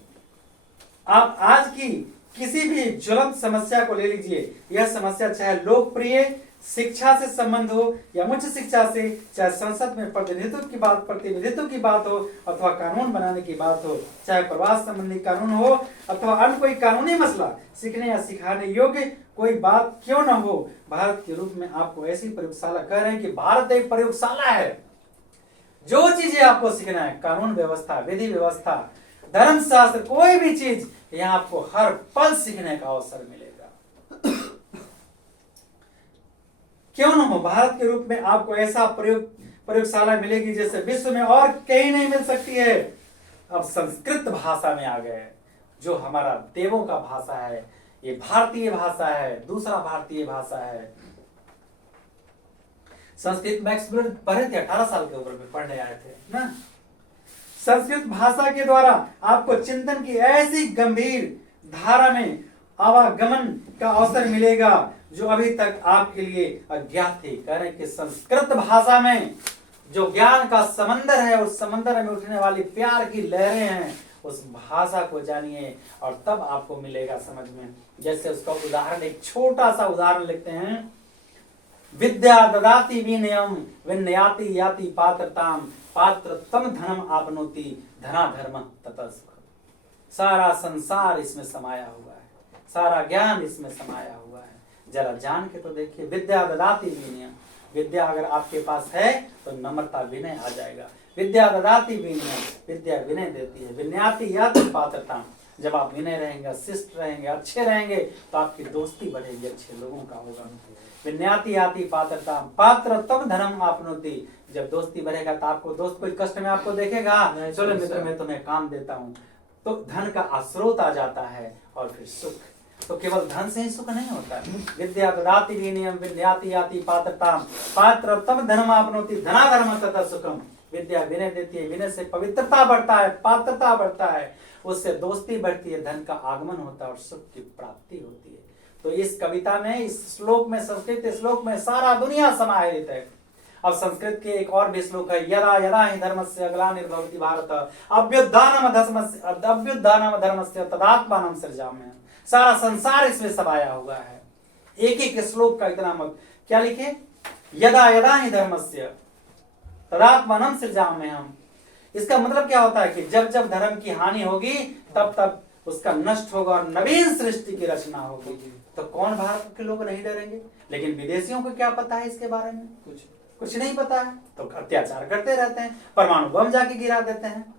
आप आज की किसी भी ज्वलंत समस्या को ले लीजिए, यह समस्या चाहे लोकप्रिय शिक्षा से संबंध हो या उच्च शिक्षा से, चाहे संसद में प्रतिनिधित्व की बात हो अथवा कानून बनाने की बात हो, चाहे प्रवास संबंधी कानून हो अथवा अन्य कोई कानूनी मसला, सीखने या सिखाने योग्य कोई बात क्यों न हो, भारत के रूप में आपको ऐसी प्रयोगशाला कह रहे हैं कि भारत एक प्रयोगशाला है। जो चीजें आपको सीखना है, कानून व्यवस्था, विधि व्यवस्था, धर्म शास्त्र, कोई भी चीज यहाँ आपको हर पल सीखने का अवसर मिलेगा। क्यों न हो, भारत के रूप में आपको ऐसा प्रयोगशाला मिलेगी जैसे विश्व में और कहीं नहीं मिल सकती है। अब संस्कृत भाषा में आ गए, जो हमारा देवों का भाषा है, ये भारतीय भाषा है, दूसरा भारतीय भाषा है। संस्कृत मैक्स मुलर पढ़े थे, 18 साल के उम्र में पढ़ने आए थे ना। संस्कृत भाषा के द्वारा आपको चिंतन की ऐसी गंभीर धारा में आवागमन का अवसर मिलेगा जो अभी तक आपके लिए अज्ञात थी। कह रहे कि संस्कृत भाषा में जो ज्ञान का समंदर है, उस समंदर में उठने वाली प्यार की लहरें हैं, उस भाषा को जानिए और तब आपको मिलेगा समझ में। जैसे उसका उदाहरण, एक छोटा सा उदाहरण लिखते हैं। विद्या ददाति विनयम विनयाति याति पात्रताम पात्रतम धनम आपनोति धना धर्म ततः सुखम। सारा संसार इसमें समाया हुआ है, सारा ज्ञान इसमें समाया हुआ है। जरा जान के तो देखिए। विद्या ददाति विनयम, विद्या अगर आपके पास है तो नम्रता विनय आ जाएगा। विद्या ददाति विनयम, विद्या विनय देती है। विनयाति याति पात्रताम, जब आप विनय रहेंगे, शिष्ट रहेंगे, अच्छे रहेंगे तो आपकी दोस्ती बढ़ेगी, अच्छे लोगों का होगा। विनयाति याति पात्रताम पात्र तब धनम आपनोति, जब दोस्ती बढ़ेगा तो आपको दोस्त कोई कष्ट में आपको देखेगा, चलो मित्र मैं तुम्हें काम देता हूँ, तो धन का स्रोत आ जाता है। और फिर सुख, तो केवल धन से ही सुख नहीं होता है। विद्या ददाति विनयम विनयाति याति पात्रताम पात्र तब धनम आपनोति धना धर्म तथा सुखम। विद्या विनय देती है, विनय से पवित्रता बढ़ता है, पात्रता बढ़ता है, उससे दोस्ती बढ़ती है, धन का आगमन होता है और सुख की प्राप्ति होती है। तो इस कविता में, इस श्लोक में, संस्कृत श्लोक में सारा दुनिया समाहित है। अब संस्कृत के एक और भी श्लोक है, यदा यदा हि धर्मस्य ग्लानिर्भवति भारत अभ्युत्थानम धर्मस्य तदात्मानं सृजाम्यहम्। सारा संसार इसमें समाया हुआ है। एक एक श्लोक का इतना मत क्या लिखे, यदा यदा हि धर्मस्य तदात्मानं सृजाम्यहम्। इसका मतलब क्या होता है कि जब जब धर्म की हानि होगी तब तब उसका नष्ट होगा और नवीन सृष्टि की रचना होगी। तो कौन भारत के लोग नहीं डरेंगे? लेकिन विदेशियों को क्या पता है इसके बारे में? कुछ नहीं पता है, तो अत्याचार करते रहते हैं, परमाणु बम जाके गिरा देते हैं।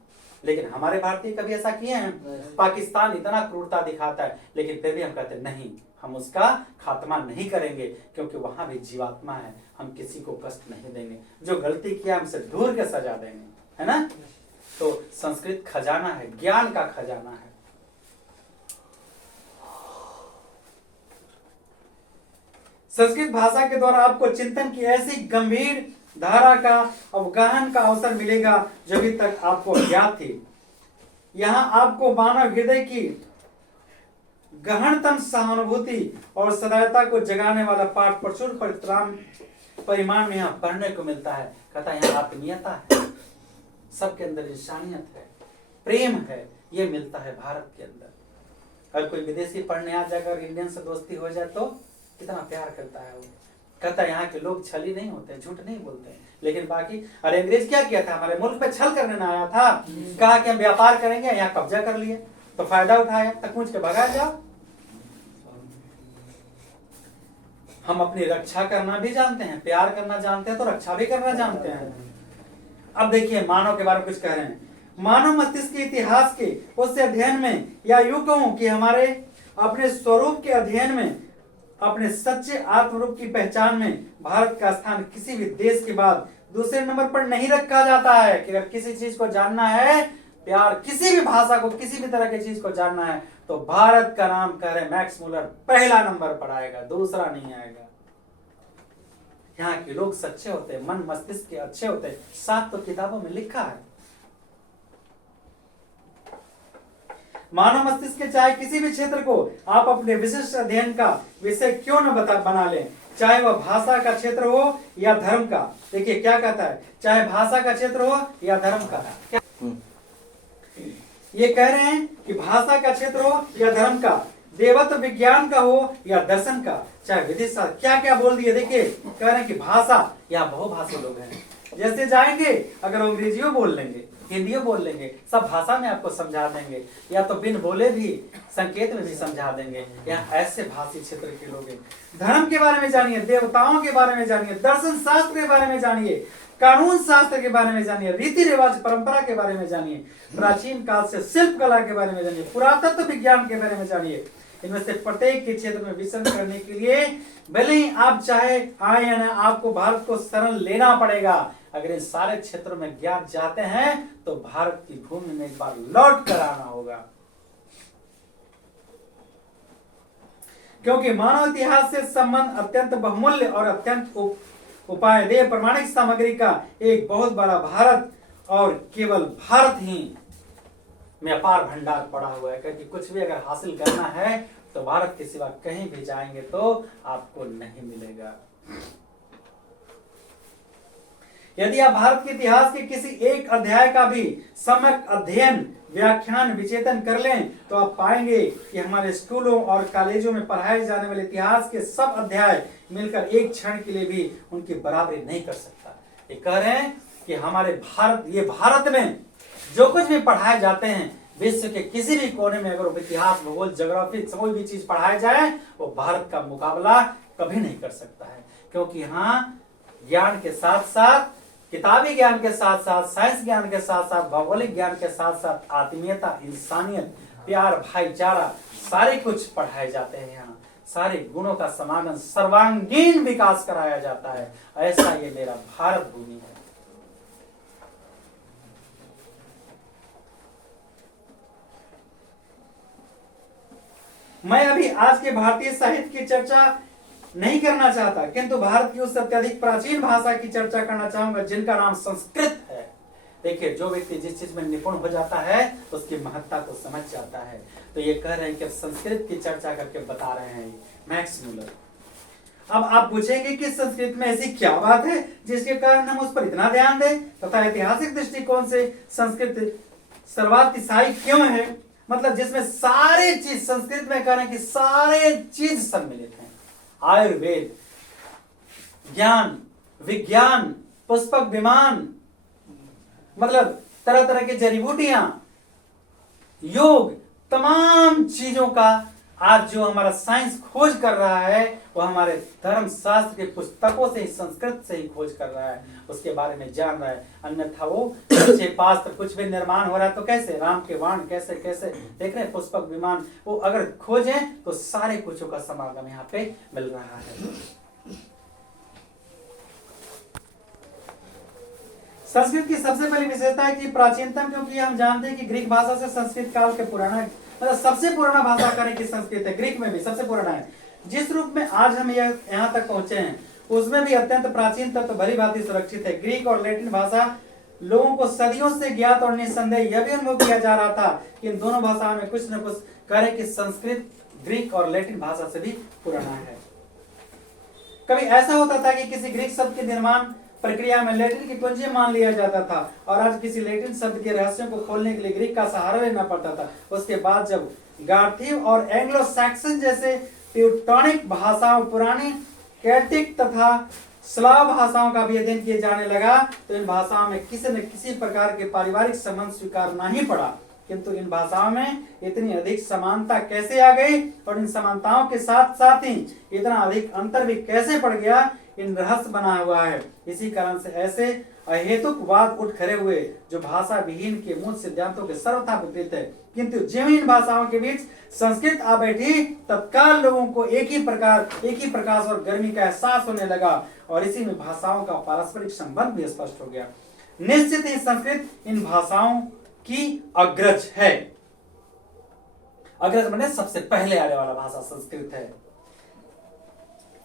लेकिन हमारे भारतीय कभी ऐसा किए हैं? पाकिस्तान इतना क्रूरता दिखाता है, लेकिन फिर भी हम कहते हैं नहीं, हम उसका खात्मा नहीं करेंगे, क्योंकि वहां भी जीवात्मा है, हम किसी को कष्ट नहीं देंगे। जो गलती किया हमसे दूर के सजा देंगे, है ना। तो संस्कृत खजाना है, ज्ञान का खजाना है। संस्कृत भाषा के द्वारा आपको चिंतन की ऐसी गंभीर धारा का अवगाहन का अवसर मिलेगा जो अभी तक आपको अज्ञात थी। यहाँ आपको मानव हृदय की गहनतम सहानुभूति और सदायता को जगाने वाला पाठ प्रचुर परिमाण में यहाँ पढ़ने को मिलता है। कहता है यहाँ आत्मीयता है, सबके अंदर इंसानियत है, प्रेम है, ये मिलता है भारत के अंदर। अगर कोई विदेशी पढ़ने आ जाएगा और इंडियन से दोस्ती हो जाए तो कितना प्यार करता है वो। कहता है यहाँ के लोग छली नहीं होते, झूठ नहीं बोलते हैं। लेकिन बाकी, अरे अंग्रेज क्या किया था? हमारे मुल्क पे छल करने ना आया था, कहा कि हम व्यापार करेंगे, यहाँ कब्जा कर लिए तो फायदा उठाया, तकूच के भगा जाओ। हम अपनी रक्षा करना भी जानते हैं, प्यार करना जानते हैं, तो रक्षा भी करना जानते हैं। अब देखिए मानव के बारे में कुछ कह रहे हैं। मानव मस्तिष्क के इतिहास के उस अध्ययन में, या यूं कहूं कि हमारे अपने स्वरूप के अध्ययन में, अपने सच्चे आत्मरूप की पहचान में भारत का स्थान किसी भी देश के बाद दूसरे नंबर पर नहीं रखा जाता है। कि अगर किसी चीज को जानना है, प्यार, किसी भी भाषा को, किसी भी तरह की चीज को जानना है, तो भारत का नाम कह रहे मैक्स मुलर पहला नंबर पर आएगा, दूसरा नहीं आएगा। यहाँ के लोग सच्चे होते हैं, मन मस्तिष्क के अच्छे होते हैं, साथ तो किताबों में लिखा है। मानव मस्तिष्क के चाहे किसी भी क्षेत्र को आप अपने विशिष्ट अध्ययन का विषय क्यों न बना लें, चाहे वह भाषा का क्षेत्र हो या धर्म का। देखिए क्या कहता है, चाहे भाषा का क्षेत्र हो या धर्म का। क्या ये कह रहे हैं कि भाषा का क्षेत्र हो या धर्म का, देवत्व विज्ञान का हो या दर्शन का, चाहे विधि शास्त्र, क्या क्या बोल दिए। देखिए कह रहे हैं कि भाषा, यहाँ बहुभाषी लोग हैं, जैसे जाएंगे अगर अंग्रेजियों बोल लेंगे, हिंदियों बोल लेंगे, सब भाषा में आपको समझा देंगे, या तो बिन बोले भी संकेत में भी समझा देंगे। यहाँ ऐसे भाषी क्षेत्र के लोग हैं। धर्म के बारे में जानिए, देवताओं के बारे में जानिए, दर्शन शास्त्र के बारे में जानिए, कानून शास्त्र के बारे में जानिए, रीति रिवाज परंपरा के बारे में जानिए, प्राचीन काल से शिल्प कला के बारे में जानिए, पुरातत्व विज्ञान के बारे में जानिए। इनमें से प्रत्येक के क्षेत्र में विचरण करने के लिए भले ही आप चाहे आए या ना, आपको भारत को शरण लेना पड़ेगा। अगर इन सारे क्षेत्रों में ज्ञान चाहते हैं तो भारत की भूमि में एक बार लौट कर आना होगा, क्योंकि मानव इतिहास से संबंध अत्यंत बहुमूल्य और अत्यंत उपायदेय प्रमाणिक सामग्री का एक बहुत बड़ा भारत और केवल भारत ही में अपार भंडार पड़ा हुआ है। क्योंकि कुछ भी अगर हासिल करना है तो भारत के सिवा कहीं भी जाएंगे तो आपको नहीं मिलेगा। यदि आप भारत के इतिहास के किसी एक अध्याय का भी सम्यक अध्ययन, व्याख्यान, विचेतन कर लें तो आप पाएंगे कि हमारे स्कूलों और कॉलेजों में पढ़ाए जाने वाले इतिहास के सब अध्याय मिलकर एक क्षण के लिए भी उनकी बराबरी नहीं कर सकता। ये कह रहे हैं कि हमारे भारत में जो कुछ भी पढ़ाए जाते हैं, विश्व के किसी भी कोने में अगर इतिहास, भूगोल, ज्योग्राफी, कोई भी चीज पढ़ाया जाए वो भारत का मुकाबला कभी नहीं कर सकता है। क्योंकि यहाँ ज्ञान के साथ साथ, किताबी ज्ञान के साथ साथ, साइंस ज्ञान के साथ साथ, भौगोलिक ज्ञान के साथ साथ आत्मीयता, इंसानियत, प्यार, भाईचारा, सारे कुछ पढ़ाए जाते हैं। यहाँ सारे गुणों का समागम, सर्वांगीण विकास कराया जाता है। ऐसा ये मेरा भारत भूमि है। मैं अभी आज के भारतीय साहित्य की चर्चा नहीं करना चाहता, किंतु भारत की उस अत्यधिक प्राचीन भाषा की चर्चा करना चाहूंगा जिनका नाम संस्कृत है। देखिए, जो व्यक्ति जिस चीज में निपुण हो जाता है उसकी महत्ता को समझ जाता है। तो ये कह रहे हैं कि संस्कृत की चर्चा करके बता रहे हैं मैक्स मूलर। अब आप पूछेंगे कि संस्कृत में ऐसी क्या बात है जिसके कारण हम उस पर इतना ध्यान दें, तथा ऐतिहासिक दृष्टिकोण से संस्कृत सर्वातिशायी क्यों है। मतलब जिसमें सारे चीज, संस्कृत में कह रहे हैं कि सारे चीज सम्मिलित हैं। आयुर्वेद, ज्ञान, विज्ञान, पुष्पक विमान, मतलब तरह तरह की जड़ी बूटियां, योग, तमाम चीजों का आज जो हमारा साइंस खोज कर रहा है वो हमारे धर्म शास्त्र के पुस्तकों से ही, संस्कृत से ही खोज कर रहा है, उसके बारे में जान रहा है। अन्यथा वो अच्छे पास्त्र कुछ भी निर्माण हो रहा है तो कैसे, राम के बाण कैसे कैसे देख रहे हैं, पुष्पक विमान, वो अगर खोजें तो सारे कुछों का समागम यहाँ पे मिल रहा है। संस्कृत की सबसे पहली विशेषता है कि प्राचीनतम, क्योंकि हम जानते हैं कि ग्रीक भाषा से संस्कृत काल के पुराना, मतलब सबसे पुराना भाषा करें कि संस्कृत है, ग्रीक में भी सबसे पुराना है। जिस रूप में आज हम यहाँ तक पहुंचे हैं उसमें भी अत्यंत प्राचीन तत्व भली भांति सुरक्षित है। ग्रीक और लैटिन भाषा लोगों को सदियों से ज्ञात और निस्संदेह यह भी अनुभव किया जा रहा था कि इन दोनों भाषाओं में कुछ न कुछ करे कि संस्कृत ग्रीक और लैटिन भाषा से भी पुराना है। कभी ऐसा होता था कि किसी ग्रीक शब्द के निर्माण प्रक्रिया में लैटिन की कुंजी मान लिया जाता था और आज किसी लैटिन शब्द के रहस्यों को खोलने के लिए ग्रीक का सहारा लेना पड़ता था। उसके बाद जब गार्थिव और एंग्लो सैक्सन जैसे ट्यूटोनिक भाषाओं, पुरानी केल्टिक तथा स्लाव भाषाओं का भी अध्ययन किए जाने लगा तो इन भाषाओं में किसी न किसी प्रकार के पारिवारिक संबंध स्वीकारना ही पड़ा। किंतु इन भाषाओं में इतनी अधिक समानता कैसे आ गई और इन समानताओं के साथ साथ ही इतना अधिक अंतर भी कैसे पड़ गया, इन रहस्य बना हुआ है। इसी कारण से ऐसे अहेतुक वाद उठ खड़े हुए जो भाषा विहीन के मूल सिद्धांतों के सर्वथा विपरीत है। किंतु ज्यों इन भाषाओं के बीच संस्कृत आ बैठी तत्काल लोगों को एक ही प्रकाश और गर्मी का एहसास होने लगा और इसी में भाषाओं का पारस्परिक संबंध भी स्पष्ट हो गया। निश्चित ही संस्कृत इन भाषाओं की अग्रज है। अग्रज माने सबसे पहले आने वाला भाषा संस्कृत है।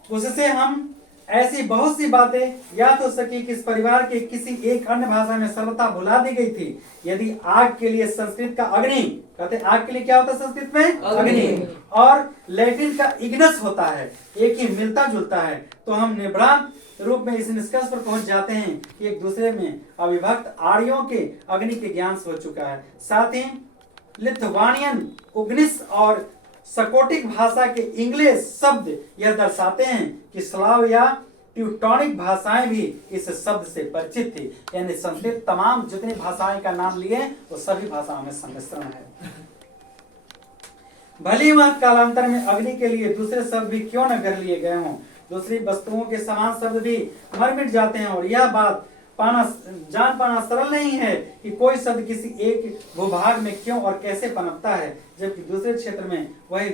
उससे हम ऐसी बहुत सी बातें याद हो सकी कि इस परिवार के किसी एक अन्य भाषा में सर्वथा भुला दी गई थी। यदि आग के लिए संस्कृत का अग्नि, कहते आग के लिए क्या होता है संस्कृत में, अग्नि, और लैटिन का इग्नस होता है, एक ही मिलता जुलता है, तो हम निभ्रांत रूप में इस निष्कर्ष पर पहुंच जाते हैं कि एक दूसरे में अविभक्त आर्यों के अग्नि के ज्ञान से हो चुका है। साथ ही लिथुआनियन उग्निस और स्कोटिक भाषा के इंग्लिश शब्द यह दर्शाते हैं कि स्लाव या ट्यूटोनिक भाषाएं भी इस शब्द से परिचित थी। यानी संस्कृत तमाम जितनी भाषाएं का नाम लिए वो सभी भाषाओं में सम्मिश्रण है। भली वह कालांतर में अग्नि के लिए दूसरे शब्द भी क्यों न कर लिए गए हों, दूसरी वस्तुओं के समान शब्द भी मर मिट जाते हैं। और यह बात जान पाना सरल नहीं है कि कोई शब्द किसी एक भूभाग में क्यों और कैसे पनपता है, जबकि दूसरे क्षेत्र में वही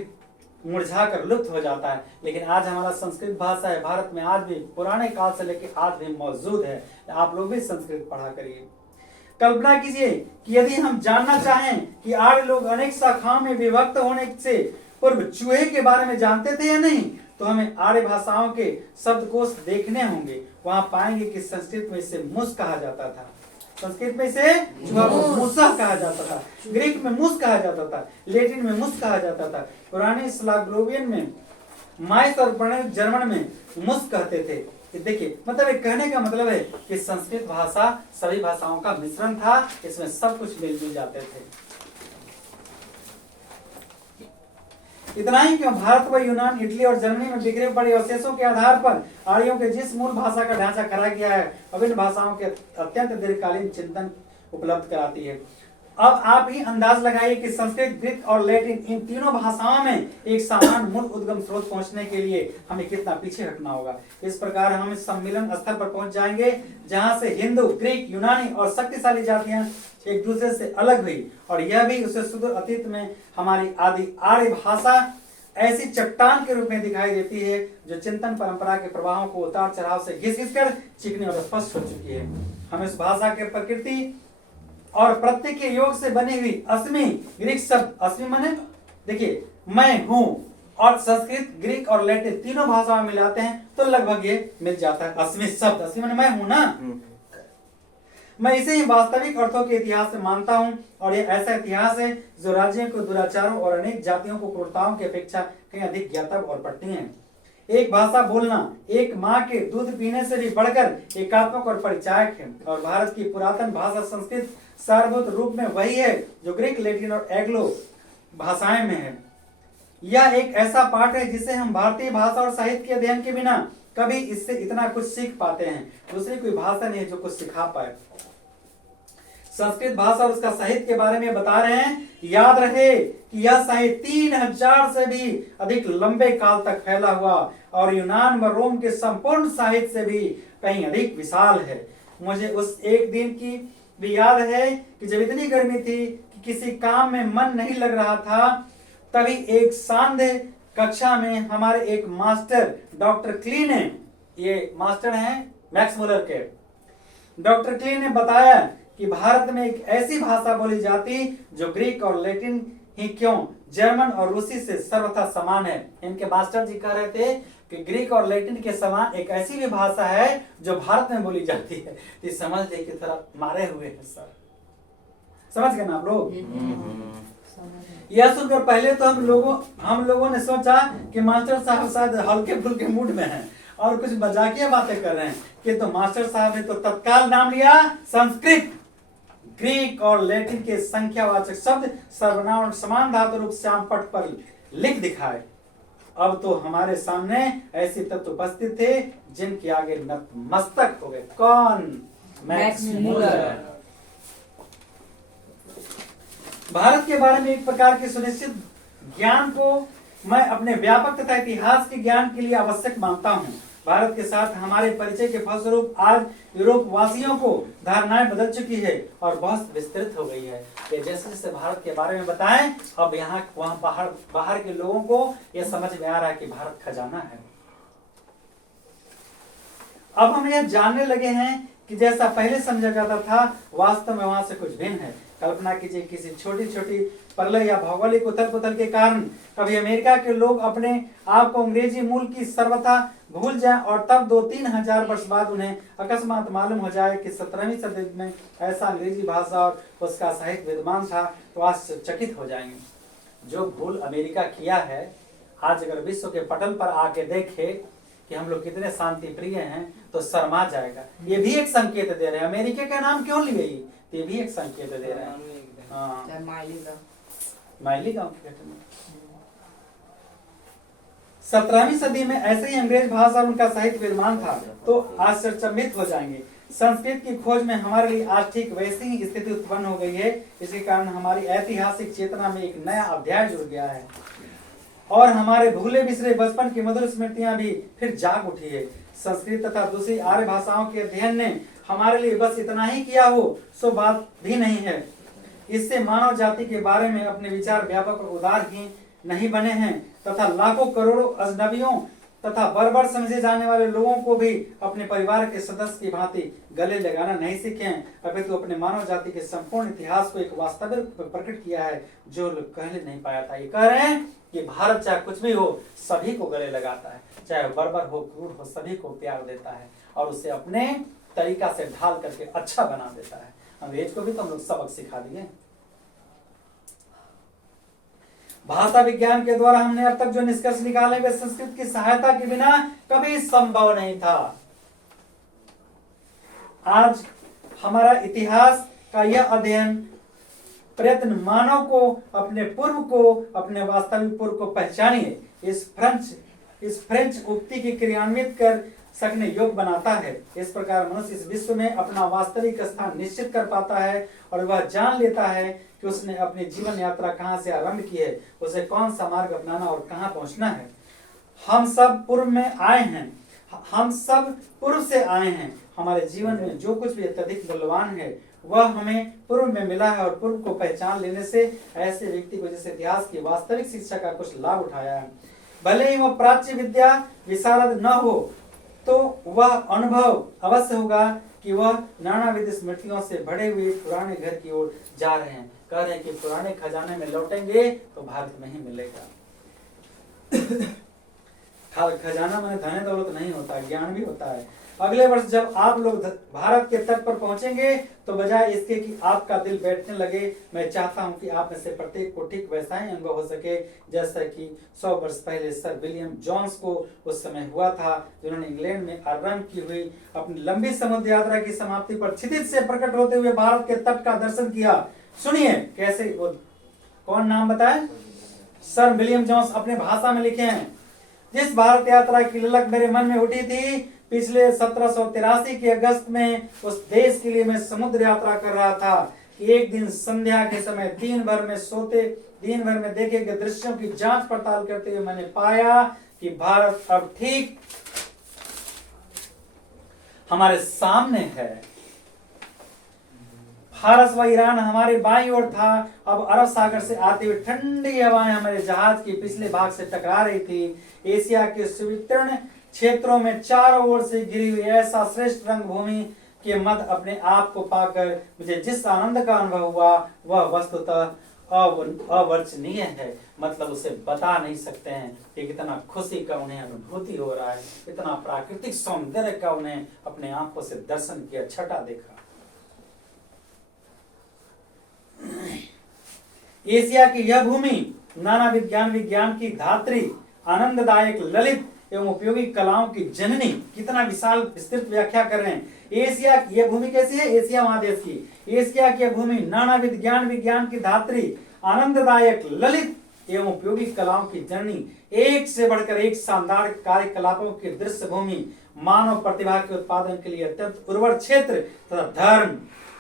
मुरझा कर लुप्त हो जाता है। लेकिन आज हमारा संस्कृत भाषा है, भारत में आज भी पुराने काल से लेकर आज भी मौजूद है। आप लोग भी संस्कृत पढ़ा करिए। कल्पना कीजिए कि यदि हम जानना चाहें कि आर्य लोग अनेक शाखाओं में विभक्त होने से पूर्व चूहे के बारे में जानते थे या नहीं, तो हमें आर्य भाषाओं के शब्दकोश देखने होंगे। वहां पाएंगे कि संस्कृत में इसे मुस कहा जाता था, संस्कृत में इसे चूहा को मूसा कहा जाता था, ग्रीक में मुस कहा जाता था, लैटिन में मुस कहा जाता था, पुराने स्लावियन में माइस और पुराने जर्मन में मुस कहते थे। देखिए, मतलब एक कहने का मतलब है कि संस्कृत भाषा सभी भाषाओं का मिश्रण था, इसमें सब कुछ मिलजुल जाते थे। इतना ही क्यों, भारत व यूनान, इटली और जर्मनी में बिखरे पड़े अवशेषों के आधार पर आर्यों के जिस मूल भाषा का ढांचा खड़ा किया है, विभिन्न भाषाओं के अत्यंत दीर्घकालीन चिंतन उपलब्ध कराती है। अब आप ही अंदाज लगाइए कि संस्कृत, ग्रीक और लैटिन इन तीनों भाषाओं में एक समान मूल उद्गम स्रोत पहुंचने के लिए हमें कितना पीछे हटना होगा। इस प्रकार हम इस सम्मिलन स्तर पर पहुंच जाएंगे जहां से हिंदू, ग्रीक, यूनानी और शक्तिशाली जातियां एक दूसरे से अलग हुई, और यह भी उसे सुदूर अतीत में हमारी आदि आर्य भाषा ऐसी चट्टान के रूप में दिखाई देती है जो चिंतन परंपरा के प्रवाहों को उतार चढ़ाव से घिस घिस कर चिकनी और स्पष्ट हो चुकी है। हम इस भाषा के प्रकृति और प्रत्यय के योग से बनी हुई अस्मि, ग्रीक शब्द अस्मि माने देखिए मैं हूं, और संस्कृत, ग्रीक और लैटिन तीनों भाषाओं में मिलाते हैं तो लगभग ये मिल जाता है अस्मि शब्द। अस्मि माने मैं हूं ना, मैं इसे ही वास्तविक अर्थों के इतिहास में मानता हूं, और ये ऐसा इतिहास है जो राज्यों को दुराचारों और अनेक जातियों को क्रूरताओं की अपेक्षा कहीं अधिक ज्ञातव्य और पटती है। एक भाषा बोलना एक माँ के दूध पीने से भी बढ़कर एकात्मक और परिचायक है, और भारत की पुरातन भाषा संस्कृत सारभूत रूप में वही है जो ग्रीक, लैटिन और एंग्लो भाषाएं में है। यह एक ऐसा पाठ है जिसे हम भारतीय भाषा और साहित्य के अध्ययन के बिना कभी इससे इतना कुछ सीख पाते हैं। दूसरी कोई भाषा नहीं है जो कुछ सिखा पाए। संस्कृत भाषा और उसका साहित्य के बारे में बता रहे हैं। याद रहे कि यह साहित्य 3000 से भी अधिक लंबे काल तक फैला हुआ और यूनान व रोम के संपूर्ण साहित्य से भी कहीं अधिक विशाल है। मुझे उस एक दिन की भी याद है कि जब इतनी गर्मी थी कि किसी काम में मन नहीं लग रहा था, तभी एक सांध्य कक्षा में हमारे एक मास्टर डॉक्टर क्ली ने, ये मास्टर हैं मैक्स मुलर के, डॉक्टर क्ली ने बताया कि भारत में एक ऐसी भाषा बोली जाती जो ग्रीक और लैटिन ही क्यों जर्मन और रूसी से सर्वथा समान है। इनके मास्टर जी कह रहे थे कि ग्रीक और लैटिन के समान एक ऐसी भी भाषा है जो भारत में बोली जाती है। तो समझ ले कि थोड़ा मारे हुए हैं सर, समझ गए ना आप लोग। यह सुनकर पहले तो हम लोगों ने सोचा कि मास्टर साहब शायद हल्के फुल्के मूड में हैं और कुछ मजाकिया बातें कर रहे हैं, कि तो मास्टर साहब ने तो तत्काल नाम लिया संस्कृत, ग्रीक और लैटिन के संख्यावाचक शब्द सर्वनाम और समान धातु रूप श्याम पट पर लिख दिखाए। अब तो हमारे सामने ऐसे तत्व उपस्थित थे जिनके आगे नतमस्तक हो गए। कौन? Max Muller. भारत के बारे में एक प्रकार के सुनिश्चित ज्ञान को मैं अपने व्यापक तथा इतिहास के ज्ञान के लिए आवश्यक मानता हूँ। भारत के साथ हमारे परिचय के फलस्वरूप आज यूरोप वासियों को धारणाएं बदल चुकी है और बहुत विस्तृत हो गई है। ये जैसे जैसे भारत के बारे में बताएं, अब यहाँ वहाँ बाहर के लोगों को यह समझ में आ रहा है कि भारत खजाना है। अब हम यह जानने लगे हैं कि जैसा पहले समझा जाता था वास्तव में वहां से कुछ भिन्न है। कल्पना कीजिए किसी छोटी छोटी प्रलय या भौगोलिक उथल पुथल के कारण कभी अमेरिका के लोग अपने आप को अंग्रेजी मूल की सर्वथा भूल जाएं और तब 2-3 हजार वर्ष बाद उन्हें अकस्मात मालूम हो जाए कि 17वीं सदी में ऐसा अंग्रेजी भाषा और उसका साहित्य विद्यमान था, तो आश्चर्यचकित हो जाएंगे। जो भूल अमेरिका किया है, आज अगर विश्व के पटल पर आके देखे कि हम लोग कितने शांति प्रिय हैं तो शर्मा जाएगा। ये भी एक संकेत दे रहे हैं। अमेरिका का नाम क्यों ली गई, ये भी एक संकेत दे रहे हैं। माइली गांव 17वीं सदी में ऐसे ही अंग्रेज भाषा और उनका साहित्य विद्यमान था तो आश्चर्यचकित हो जाएंगे। संस्कृत की खोज में हमारे लिए आज ठीक वैसी ही स्थिति उत्पन्न हो गई है। इसके कारण हमारी ऐतिहासिक चेतना में एक नया अध्याय जुड़ गया है और हमारे भूले बिसरे बचपन की मधुर स्मृतियां भी फिर जाग उठी है। संस्कृत तथा दूसरी आर्य भाषाओं के अध्ययन ने हमारे लिए बस इतना ही किया हो सो बात भी नहीं है। इससे मानव जाति के बारे में अपने विचार व्यापक और उदार ही नहीं बने हैं तथा लाखों करोड़ों अजनबियों तथा बर्बर समझे जाने वाले लोगों को भी अपने परिवार के सदस्य की भांति गले लगाना नहीं सीखे हैं, अपितु अपने मानव जाति के संपूर्ण इतिहास को एक वास्तविक प्रकट किया है जो पहले नहीं पाया था। ये कह रहे हैं कि भारत चाहे कुछ भी हो सभी को गले लगाता है, चाहे बर्बर हो क्रूर हो सभी को प्यार देता है और उसे अपने तरीका से ढाल करके अच्छा बना देता है। अंग्रेज को भी तो हम लोग सबक सिखा दिए। भाषा विज्ञान के द्वारा हमने अब तक जो निष्कर्ष निकाले वे संस्कृत की सहायता के बिना कभी संभव नहीं था। आज हमारा इतिहास का यह अध्ययन प्रयत्न मानव को अपने पूर्व को, अपने वास्तविक पूर्व को पहचानिए इस फ्रेंच उक्ति की क्रियान्वित कर सकने योग्य बनाता है। इस प्रकार मनुष्य इस विश्व में अपना वास्तविक स्थान निश्चित कर पाता है और वह जान लेता है कि उसने अपनी जीवन यात्रा कहां से आरंभ की है, उसे कौन सा मार्ग अपनाना और कहां पहुंचना है। हम सब पूर्व में आए हैं, हम सब पूर्व से आए हैं। हमारे जीवन में जो कुछ भी अत्यधिक मूल्यवान है वह हमें पूर्व में मिला है और पूर्व को पहचान लेने से ऐसे व्यक्ति को जैसे इतिहास की वास्तविक शिक्षा का कुछ लाभ उठाया है। भले ही वह प्राच्य विद्या विशारद न हो तो वह अनुभव अवश्य होगा कि वह नानाविध स्मृतियों से भरे हुए पुराने घर की ओर जा रहे हैं। कह रहे हैं कि पुराने खजाने में लौटेंगे तो भारत में ही मिलेगा। खजाना माने धन दौलत नहीं होता, ज्ञान भी होता है। अगले वर्ष जब आप लोग भारत के तट पर पहुंचेंगे तो बजाय इसके कि आपका दिल बैठने लगे, मैं चाहता हूं कि आप में से प्रत्येक को ठीक वैसा ही अनुभव हो सके जैसा कि 100 वर्ष पहले सर विलियम जोन्स को उस समय हुआ था, जिन्होंने इंग्लैंड में आरंभ की हुई अपनी लंबी समुद्र यात्रा की समाप्ति पर क्षितिज से प्रकट होते हुए भारत के तट का दर्शन किया। सुनिए कैसे, वो कौन नाम बताए, सर विलियम जोन्स अपने भाषा में लिखे हैं। जिस भारत यात्रा की ललक मेरे मन में उठी थी पिछले 1783 के अगस्त में, उस देश के लिए मैं समुद्र यात्रा कर रहा था कि एक दिन संध्या के समय दिन भर में देखे गए दृश्यों की जांच पड़ताल करते हुए मैंने पाया कि भारत अब ठीक हमारे सामने है। फारस व ईरान हमारे बाईं ओर था। अब अरब सागर से आते हुए ठंडी हवाएं हमारे जहाज के पिछले भाग से टकरा रही थी। एशिया के सुवितीर्ण क्षेत्रों में चारों ओर से घिरी हुई ऐसा श्रेष्ठ रंगभूमि के मध्य अपने आप को पाकर मुझे जिस आनंद का अनुभव हुआ वह वस्तुतः अवर्णनीय है। मतलब उसे बता नहीं सकते हैं कि कितना खुशी का उन्हें अनुभूति हो रहा है, इतना प्राकृतिक सौंदर्य का उन्हें अपने आंखों से दर्शन किया, छटा देखा। एशिया की यह भूमि नाना विज्ञान की धात्री, आनंददायक, ललित एवं उपयोगी कलाओं की जननी, कितना विशाल विस्तृत व्याख्या कर रहे हैं। एशिया की यह भूमि कैसी है, एशिया महादेश की, एशिया की यह भूमि नाना विज्ञान की धात्री, आनंददायक, ललित एवं उपयोगी कलाओं की जननी, एक से बढ़कर एक शानदार कार्यकलापों की दृश्य भूमि, मानव प्रतिभा के उत्पादन के लिए अत्यंत उर्वर क्षेत्र तथा धर्म,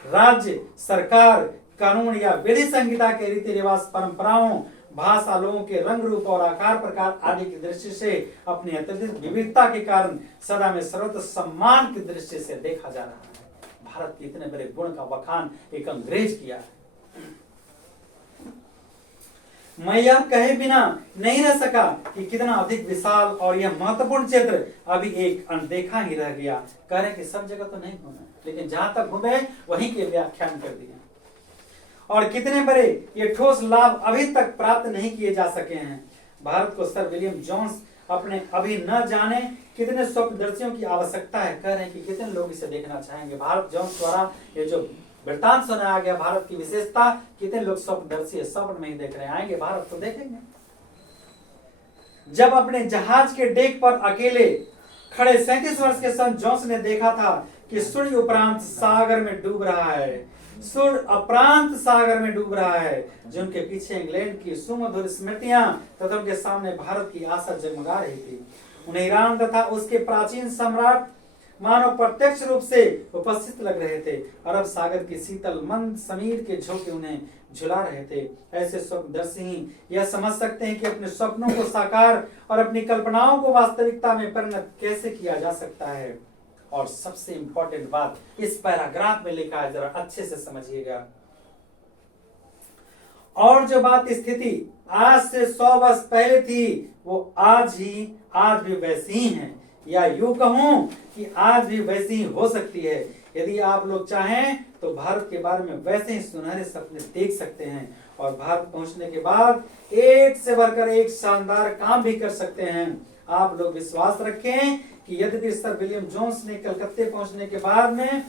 राज्य, सरकार, कानून या विधि संहिता के रीति रिवाज, परंपराओं, भाषा, लोगों के रंग रूप और आकार प्रकार आदि की दृष्टि से अपनी अत्यधिक विविधता के कारण सदा में सर्वत्र सम्मान की दृष्टि से देखा जा रहा है। भारत के इतने बड़े गुण का बखान एक अंग्रेज किया है। मैं यह कहे बिना नहीं रह सका कि कितना अधिक विशाल और यह महत्वपूर्ण क्षेत्र अभी एक अनदेखा ही रह गया। कह रहे कि सब जगह तो नहीं घूमे, लेकिन जहां तक घूमे वहीं के व्याख्यान कर दिए। और कितने बड़े ये ठोस लाभ अभी तक प्राप्त नहीं किए जा सके हैं। भारत को सर विलियम जोन्स अपने अभी न जाने कितने स्वप्नदर्शियों की आवश्यकता है। कह रहे हैं कि कितने लोग इसे देखना चाहेंगे। भारत जोन्स द्वारा ये जो वृत्तांत सुनाया गया भारत की विशेषता, कितने लोग स्वप्नदर्शी है, स्वप्न में ही देख रहे हैं। आएंगे भारत तो देखेंगे। जब अपने जहाज के डेक पर अकेले खड़े 37 वर्ष के सन जोन्स ने देखा था कि सूर्य उपरांत सागर में डूब रहा है, सुर अप्रांत सागर में डूब रहा है, जिनके पीछे इंग्लैंड की सुमधुर स्मृतियां तथा उनके सामने भारत की आशा जगमगा रही थी। उन्हें ईरान तथा उसके प्राचीन सम्राट मानव प्रत्यक्ष रूप से उपस्थित लग रहे थे। अरब सागर की शीतल मंद समीर के झोंके उन्हें झुला रहे थे। ऐसे स्वप्नदर्शी ही यह समझ सकते हैं कि अपने सपनों को साकार और अपनी कल्पनाओं को वास्तविकता में परिणत कैसे किया जा सकता है। और सबसे इंपॉर्टेंट बात इस पैराग्राफ में लिखा है, जरा अच्छे से समझिएगा। और जो बात स्थिति आज से 100 वर्ष पहले थी, वो आज भी वैसी ही है, या यूं कहूं कि आज भी वैसी ही हो सकती है। यदि आप लोग चाहें तो भारत के बारे में वैसे ही सुनहरे सपने देख सकते हैं और भारत पहुंचने के बाद एक से बढ़कर एक शानदार काम भी कर सकते हैं। आप लोग विश्वास रखें कि यद्यपि सर विलियम जोन्स ने कलकत्ते पहुंचने के बाद में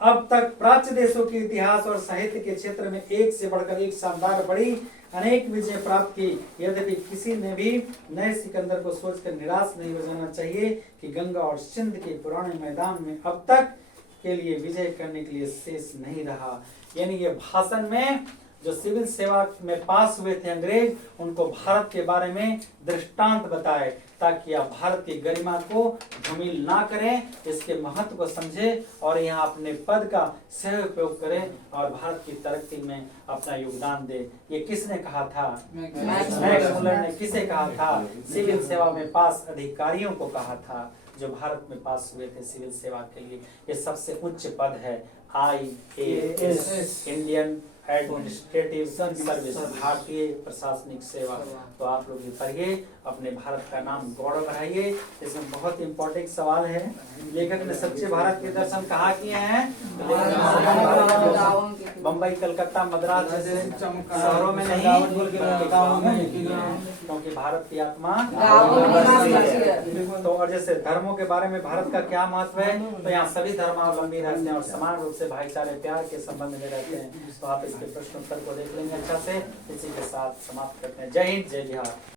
अब तक प्राच्य देशों के इतिहास और साहित्य के क्षेत्र में एक से बढ़कर एक शानदार बड़ी अनेक विजय प्राप्त की, यद्यपि किसी ने भी नए सिकंदर को सोचकर निराश नहीं हो जाना चाहिए कि गंगा और सिंध के पुराने मैदान में अब तक के लिए विजय करने के लिए शेष नहीं रहा। यानी ये भाषण में जो सिविल सेवा में पास हुए थे अंग्रेज, उनको भारत के बारे में दृष्टांत बताए ताकि आप भारत की गरिमा को धूमिल ना करें, इसके महत्व को समझें और यहाँ अपने पद का सही उपयोग करें और भारत की तरक्की में अपना योगदान दे। ये किसने कहा था? मैक्स मुलर ने किसे कहा था? सिविल सेवा में पास अधिकारियों को कहा था, जो भारत में पास हुए थे सिविल सेवा के लिए। ये सबसे उच्च पद है, IAS, इंडियन एडमिनिस्ट्रेटिव सर्विस, भारतीय प्रशासनिक सेवा। तो आप लोग ये पढ़िए, अपने भारत का नाम गौरव बढ़ाइए। इसमें बहुत इंपॉर्टेंट सवाल है, लेखक ने सच्चे भारत के दर्शन कहाँ किए हैं? बम्बई, कलकत्ता, मद्रास जैसे शहरों में नहीं, क्योंकि भारत की आत्मा। तो और जैसे धर्मों के बारे में भारत का क्या महत्व है, तो यहाँ सभी धर्मावलंबी रहते हैं और समान रूप से भाईचारे प्यार के संबंध में रहते हैं। तो आप इसके प्रश्न उत्तर को देख लेंगे अच्छा से। इसी के साथ समाप्त करते हैं। जय हिंद, जय बिहार।